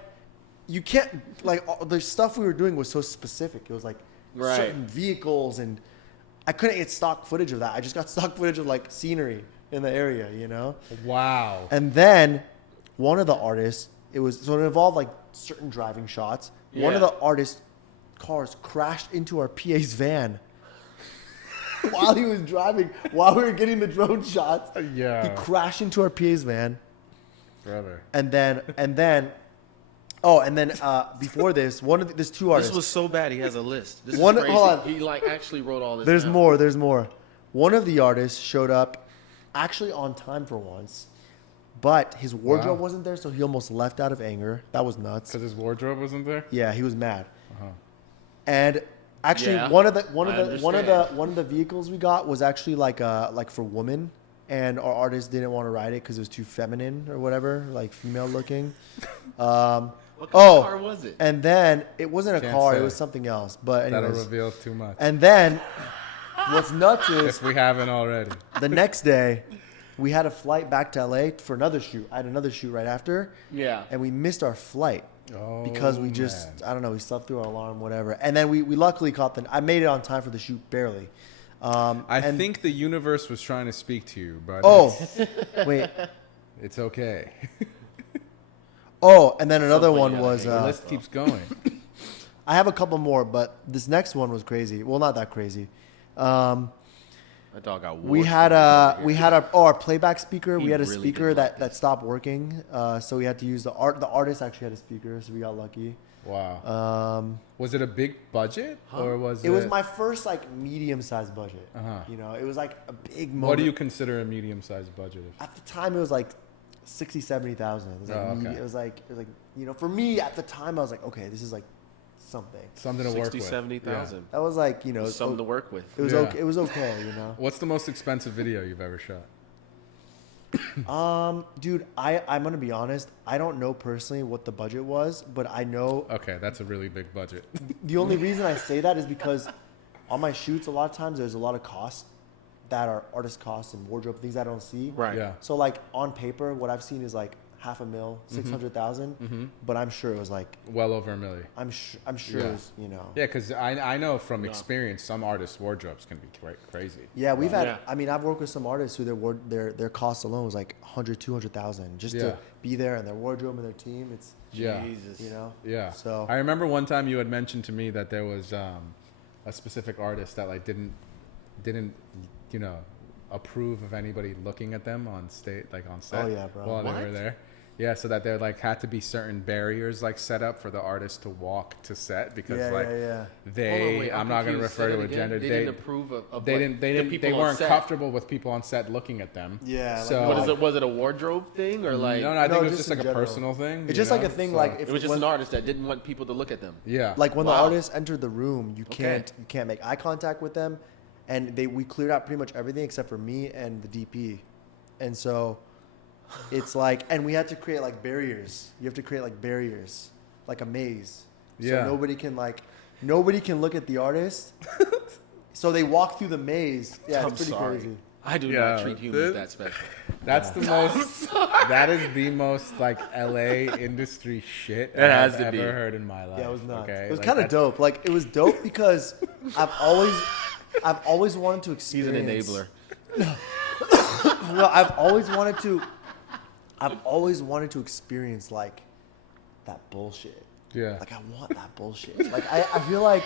you can't like the stuff we were doing was so specific. It was like Right. certain vehicles, and I couldn't get stock footage of that. I just got stock footage of like scenery in the area, you know. Wow. And then one of the artists, it involved like certain driving shots. One of Yeah. the artists' cars crashed into our PA's van while he was driving, while we were getting the drone shots. Yeah. He crashed into our PA's van. Brother. And then before this, there's two artists. This was so bad. He has a list. This One- is crazy. hold on. He like actually wrote all this. There's down. more. There's more. One of the artists showed up actually on time for once, but his wardrobe Wow. wasn't there, so he almost left out of anger. That was nuts. Because his wardrobe wasn't there? Yeah, he was mad. Uh-huh. And Actually, Yeah, one of I the vehicles we got was actually like for women, and our artist didn't want to ride it because it was too feminine or whatever, like female looking. What kind of car was it? And then it wasn't a Can't car; say. it was something else. But That'll anyways, reveal too much. and then what's nuts is If we haven't already. the next day we had a flight back to LA for another shoot. I had another shoot right after, Yeah. and we missed our flight. Because we just, man. I don't know, we slept through our alarm, whatever. And then we luckily caught I made it on time for the shoot, barely. I think the universe was trying to speak to you, but Oh, wait. it's okay. Oh, and then another Something one you was, gotta The list keeps going. I have a couple more, but this next one was crazy. Well, not that crazy. That dog got We washed had over here. our playback speaker. He We had a really speaker didn't like that stopped working. So we had to use the artist actually had a speaker, so we got lucky. Wow. Was it a big budget or was it? It was my first like medium-sized budget. Uh-huh. You know, it was like a big moment. What do you consider a medium-sized budget? At the time, it was like 60, 70,000. It was like, Oh, okay. it was like, you know, for me at the time, I was like, okay, this is like something. Something to work 60, with. 70,000. That was like, you know, Something to work with. it was Yeah. okay. It was okay, you know. What's the most expensive video you've ever shot? Dude, I'm gonna be honest. I don't know personally what the budget was, but I know Okay, that's a really big budget. the only reason I say that is because on my shoots, a lot of times there's a lot of costs that are artist costs and wardrobe things I don't see. Right. Yeah. So like on paper, what I've seen is like $500,000, 600,000, but I'm sure it was like Well over $1 million. I'm sure Yeah. it was, you know. Yeah, because I know from experience some artists' wardrobes can be crazy. Yeah, we've had. Yeah. I mean, I've worked with some artists who their cost alone was like 100, 200,000 just Yeah. to be there and their wardrobe and their team. It's Yeah. Jesus. you know. Yeah. So I remember one time you had mentioned to me that there was a specific artist that like didn't you know approve of anybody looking at them on state like on set. Oh, yeah, bro. While they What? were there. Yeah, so that there like had to be certain barriers like set up for the artist to walk to set because yeah, like yeah. they Hold on, wait, I'm not going to confused. refer Say to that a again? gender. They didn't approve of They what, didn't. They the didn't. people They on weren't set. comfortable with people on set looking at them. Yeah, like, So What is it? Was it a wardrobe thing or like? no, I think No, it was just just like in a general. personal thing. It's you just like know? a thing So- like if It was just when, an artist that didn't want people to look at them. yeah, like when the Wow. artist entered the room, you can't make eye contact with them, and we cleared out pretty much everything except for me and the DP, and so it's like, and we had to create like barriers. You have to create like barriers, like a maze. Yeah. So nobody can look at the artist. So they walk through the maze. Yeah, I'm it's pretty sorry. crazy. I do Yeah, not treat humans this- that special. That's the most. That is the most like LA industry shit It has I've to ever be. heard in my life. Yeah, it was nuts. Okay? It was Like, kind of that's- dope. Like it was dope because I've always wanted to He's an experience. enabler. No, I've always wanted to experience like that bullshit. Yeah. Like I want that bullshit. Like I feel like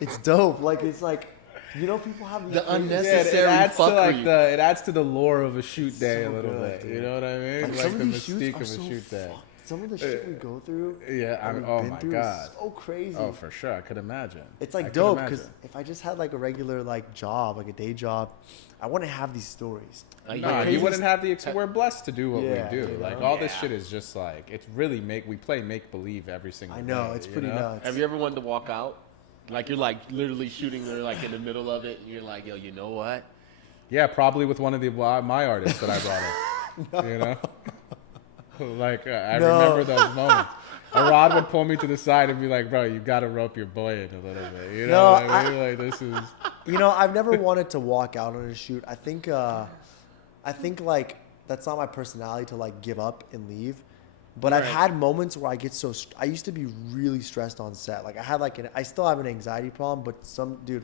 it's dope. Like it's like, you know, people have these The things- unnecessary- Yeah, it adds to like fuckery. it adds to the lore of a shoot day so a little good, bit. dude. You know what I mean? Like, Like, some the of these shoots mystique are of a so shoot day. fucked. Some of the shit we go through. Yeah, that we've oh been my through god. is so crazy. Oh, for sure. I could imagine. It's I like could dope imagine. because if I just had like a regular like job, like a day job, I wouldn't have these stories. Nah, Nah, you wouldn't have the. We're blessed to do what Yeah, we do. you Like know? all this Yeah. shit is just like it's really we play make believe every single. I know day, it's you pretty know? nuts. Have you ever wanted to walk out? Like you're like literally shooting or like in the middle of it and you're like, yo, you know what? Yeah, probably with one of my artists that I brought in. You know, like I No. remember those moments. Arrad would pull me to the side and be like, "Bro, you got to rope your boy in a little bit." You know No, what I mean? Like this is. You know, I've never wanted to walk out on a shoot. I think like that's not my personality to like give up and leave. But I've Right. had moments where I get I used to be really stressed on set. Like I had I still have an anxiety problem, but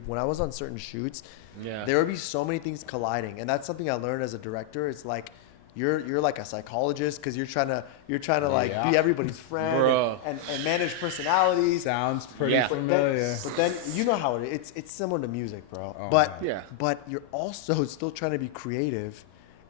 when I was on certain shoots, Yeah. there would be so many things colliding. And that's something I learned as a director. It's like, you're like a psychologist because you're trying to like yeah. be everybody's friend Bro. and manage personalities. Sounds pretty Yeah. familiar. But then you know how it is. It's similar to music, bro. Oh, but man. Yeah. but you're also still trying to be creative,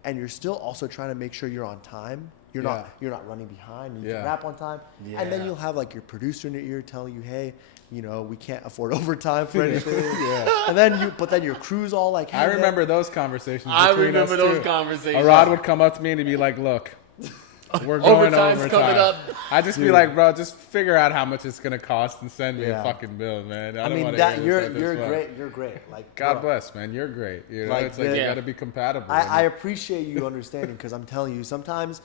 and you're still also trying to make sure you're on time. You're not running behind. You Yeah. can rap on time, and then Yeah. you'll have like your producer in your ear telling you, hey, you know, we can't afford overtime for anything. Yeah. And then your crew's all like, hey, I man. remember those conversations. I between remember us those too. conversations. Arrad would come up to me and he'd be like, "Look, we're going Overtime's overtime. coming up. I just be like, bro, just figure out how much it's gonna cost and send me a Yeah. fucking bill, man. I don't mean wanna that hear you're this like this, great. You're great. Like God bro, bless, man. You're great. You know, Like, it's like you yeah. gotta be compatible. I appreciate you understanding because I'm telling you, sometimes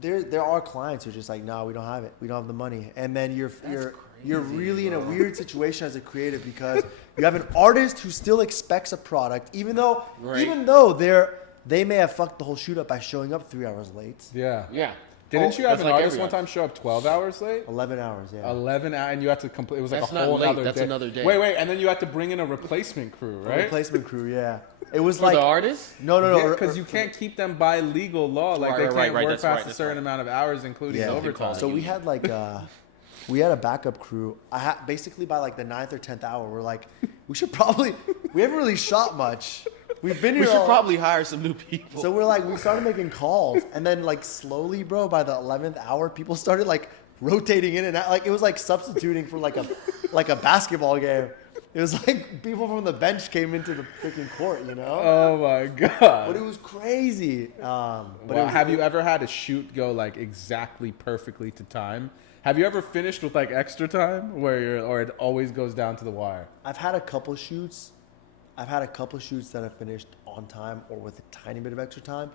there are clients who are just like, no, we don't have it. We don't have the money. And then you're really in a weird situation as a creative because you have an artist who still expects a product, even though they may have fucked the whole shoot up by showing up 3 hours late. Yeah. Yeah. Didn't you have That's an like artist every one time show up 12 hours late? 11 hours, yeah. 11 hours, and you had to complete. It was like That's a not whole late, other that's day. another day. Wait, and then you had to bring in a replacement crew, A right? replacement crew, yeah. It was For like the artist? no, Because you can't keep them by legal law. Like they Right, can't work that's past right, a that's certain amount of hours, including Yeah. overtime. So we had like we had a backup crew. Basically by like the 9th or 10th hour, we're like, we haven't really shot much. We've been here. We should probably hire some new people. So we're like, we started making calls, and then like slowly, bro, by the 11th hour, people started like rotating in and out. Like it was like substituting for like a basketball game. It was like people from the bench came into the freaking court, you know. Oh my god! But it was crazy. But Well, have you ever had a shoot go like exactly perfectly to time? Have you ever finished with like extra time or it always goes down to the wire? I've had a couple shoots. That have finished on time or with a tiny bit of extra time,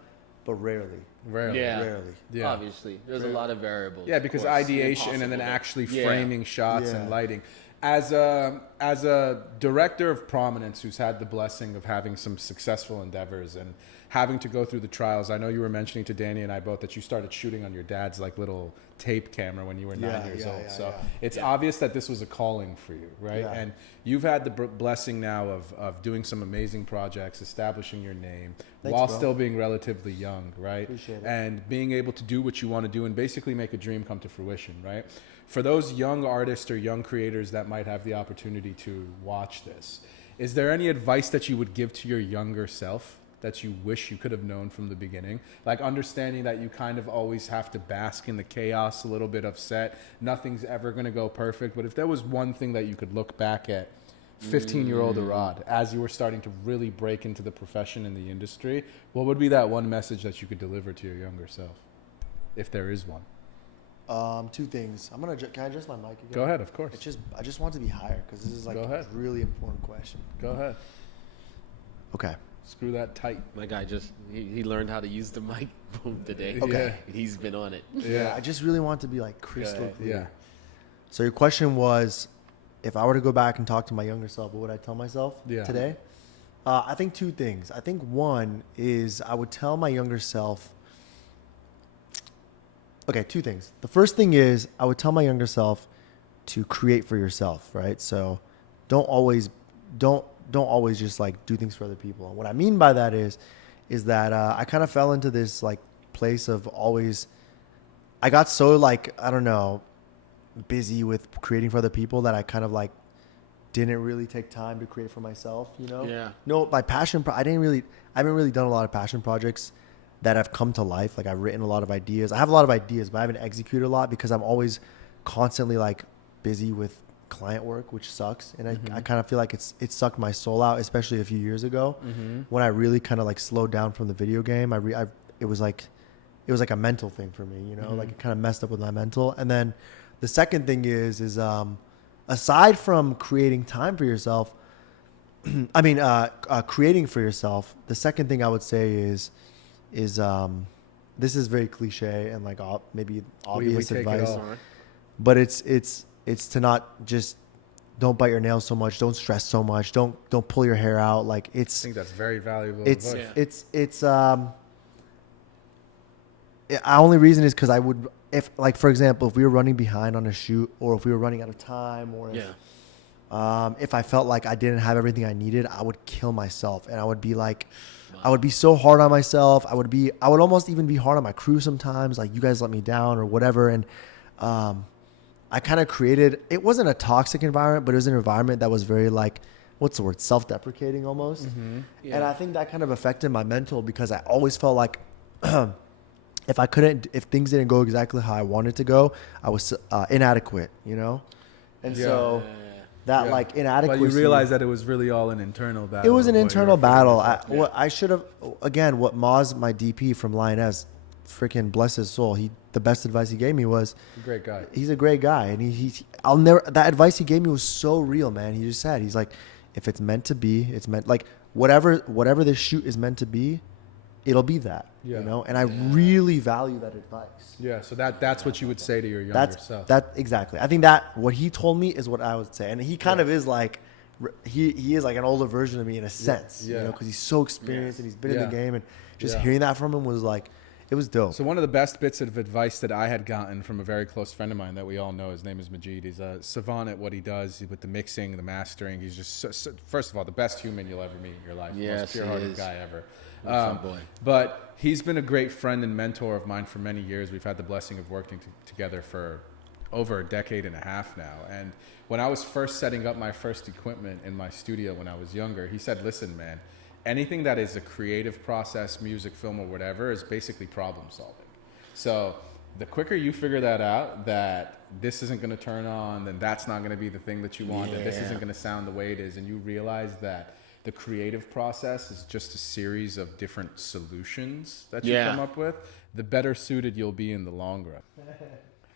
but rarely. Rarely. Yeah. Rarely. Yeah. Obviously, there's a lot of variables. Yeah, because of course. ideation and then Impossible to- actually Yeah. framing shots Yeah. and lighting. As a director of prominence who's had the blessing of having some successful endeavors and having to go through the trials, I know you were mentioning to Danny and I both that you started shooting on your dad's like little tape camera when you were 9 years old. So it's obvious that this was a calling for you, right? Yeah. And you've had the blessing now of doing some amazing projects, establishing your name Thanks, while bro. still being relatively young, right? Appreciate it. And being able to do what you want to do and basically make a dream come to fruition, right? For those young artists or young creators that might have the opportunity to watch this, is there any advice that you would give to your younger self that you wish you could have known from the beginning? Like understanding that you kind of always have to bask in the chaos a little bit of set. Nothing's ever going to go perfect. But if there was one thing that you could look back at 15-year-old Arrad as you were starting to really break into the profession in the industry, what would be that one message that you could deliver to your younger self? If there is one. Two things. Can I adjust my mic again? Go ahead, of course. I just want to be higher because this is like Go ahead. a really important question. Go ahead. Okay. Screw that tight. My guy he learned how to use the microphone today. Okay. He's been on it. Yeah. I just really want to be like crystal ahead. clear. Yeah. So your question was, if I were to go back and talk to my younger self, what would I tell myself today? I think two things. I think one is I would tell my younger self. Okay, two things. The first thing is I would tell my younger self to create for yourself, right? So don't always just like do things for other people. And what I mean by that is that I kind of fell into this like place of always. I got so like I don't know, busy with creating for other people that I kind of like didn't really take time to create for myself. You know? Yeah. No, my passion. I haven't really done a lot of passion projects that have come to life. Like I've written a lot of ideas. I have a lot of ideas, but I haven't executed a lot because I'm always constantly like busy with client work, which sucks. And I kind of feel like it sucked my soul out, especially a few years ago when I really kind of like slowed down from the video game. It was like a mental thing for me, you know, like it kind of messed up with my mental. And then the second thing is aside from creating time for yourself, creating for yourself, the second thing I would say is this is very cliche and like maybe obvious take it advice, all. but it's to not just don't bite your nails so much, don't stress so much, don't pull your hair out. Like I think that's very valuable it's advice. it's only reason is because I would, if like for example, if we were running behind on a shoot or if we were running out of time or if I felt like I didn't have everything I needed, I would kill myself and I would be like, I would be so hard on myself. I would almost even be hard on my crew sometimes. Like you guys let me down or whatever. And I kind of created, it wasn't a toxic environment, but it was an environment that was very like, what's the word? Self-deprecating almost. Yeah. And I think that kind of affected my mental because I always felt like if things didn't go exactly how I wanted to go, I was inadequate, you know? And so that like inadequacy. But you realize that it was really all an internal battle. It was an of what you internal were feeling battle. yourself. I should have, again, what Maz, my DP from Lioness, freaking bless his soul. The best advice he gave me was, A great guy. he's a great guy, and I'll never. That advice he gave me was so real, man. He just said, he's like, if it's meant to be, it's meant, like whatever this shoot is meant to be, it'll be that. Yeah. You know, and I really value that advice. Yeah. So that's what you would say to your younger self. That exactly. I think that what he told me is what I would say, and he kind of is like, he is like an older version of me in a sense, Yeah. you know, because he's so experienced and he's been in the game, and just Yeah. hearing that from him was like, it was dope. So one of the best bits of advice that I had gotten from a very close friend of mine that we all know, his name is Majid. He's a savant at what he does with the mixing, the mastering. He's just, first of all, the best human you'll ever meet in your life. Yes, Most pure-hearted he is. guy ever. Boy. But he's been a great friend and mentor of mine for many years. We've had the blessing of working together for over a decade and a half now. And when I was first setting up my first equipment in my studio when I was younger, he said, listen, man, anything that is a creative process, music, film, or whatever, is basically problem solving. So the quicker you figure that out, that this isn't going to turn on, then that's not going to be the thing that you want, that this isn't going to sound the way it is, and you realize that the creative process is just a series of different solutions that you come up with, the better suited you'll be in the long run.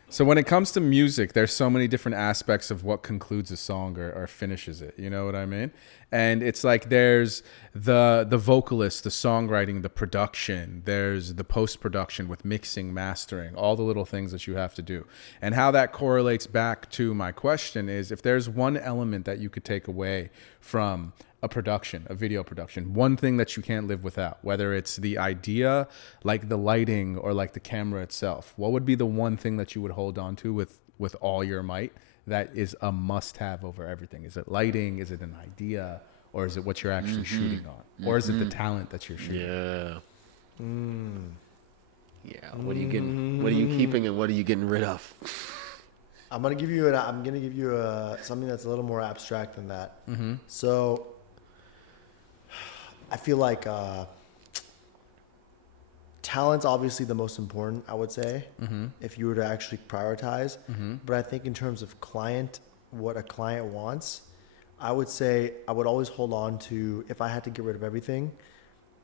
So when it comes to music, there's so many different aspects of what concludes a song or finishes it. You know what I mean? And it's like there's the vocalist, the songwriting, the production. There's the post-production with mixing, mastering, all the little things that you have to do. And how that correlates back to my question is, if there's one element that you could take away from a production, a video production, one thing that you can't live without, whether it's the idea, like the lighting, or like the camera itself, what would be the one thing that you would hold on to with all your might that is a must-have over everything? Is it lighting? Is it an idea? Or is it what you're actually shooting on? Or is it the talent that you're shooting? Yeah. Yeah. What are you getting? What are you keeping, and what are you getting rid of? I'm gonna give you something that's a little more abstract than that. So I feel like talent's obviously the most important, I would say, if you were to actually prioritize. But I think in terms of what a client wants, I would say I would always hold on to, if I had to get rid of everything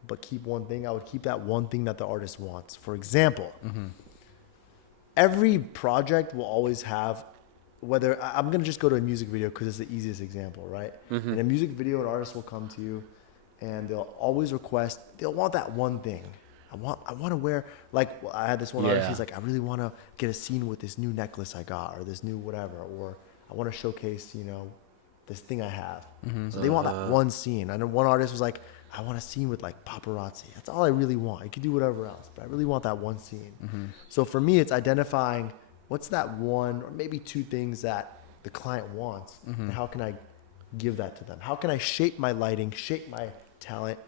but keep one thing, I would keep that one thing that the artist wants. For example, every project will always have, whether I'm going to just go to a music video because it's the easiest example, right? In a music video, an artist will come to you and they'll always they'll want that one thing. I want to wear, like, I had this one artist, he's like, I really want to get a scene with this new necklace I got, or this new whatever, or I want to showcase, this thing I have. So they want that one scene. I know one artist was like, I want a scene with like paparazzi. That's all I really want. I could do whatever else, but I really want that one scene. So for me, it's identifying what's that one or maybe two things that the client wants, and how can I give that to them? How can I shape my lighting, shape my talent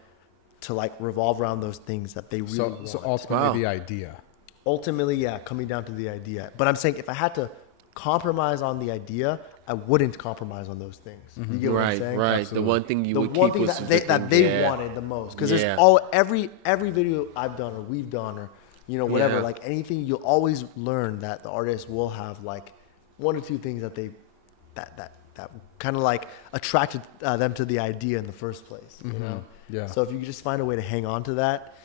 to like revolve around those things that they really want? So ultimately the idea. Ultimately, yeah, coming down to the idea. But I'm saying if I had to compromise on the idea, I wouldn't compromise on those things. You get what I'm saying? Right. Absolutely. The one thing you The would one keep thing was that they wanted the most, because there's every video I've done or we've done or whatever, like anything, you'll always learn that the artist will have like one or two things that they that kind of like attracted them to the idea in the first place. You know? Yeah. So if you could just find a way to hang on to that,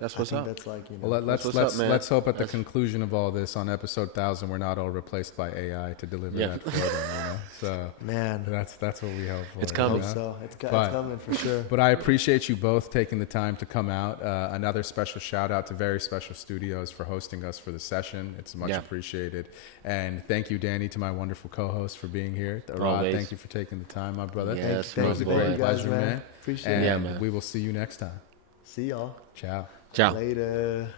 that's what's up. That's like, Well, let's hope at the conclusion of all this, on episode 1000, we're not all replaced by AI to deliver that for them. So man, that's what we hope for. It's coming. so it's coming for sure. But I appreciate you both taking the time to come out. Another special shout out to Very Special Studios for hosting us for the session. It's much appreciated. And thank you, Danny, to my wonderful co-host, for being here. Arrad, thank you for taking the time, my brother. Yes, it was a great pleasure, man. Appreciate it. it. And we will see you next time. See y'all. Ciao. Ciao. Later.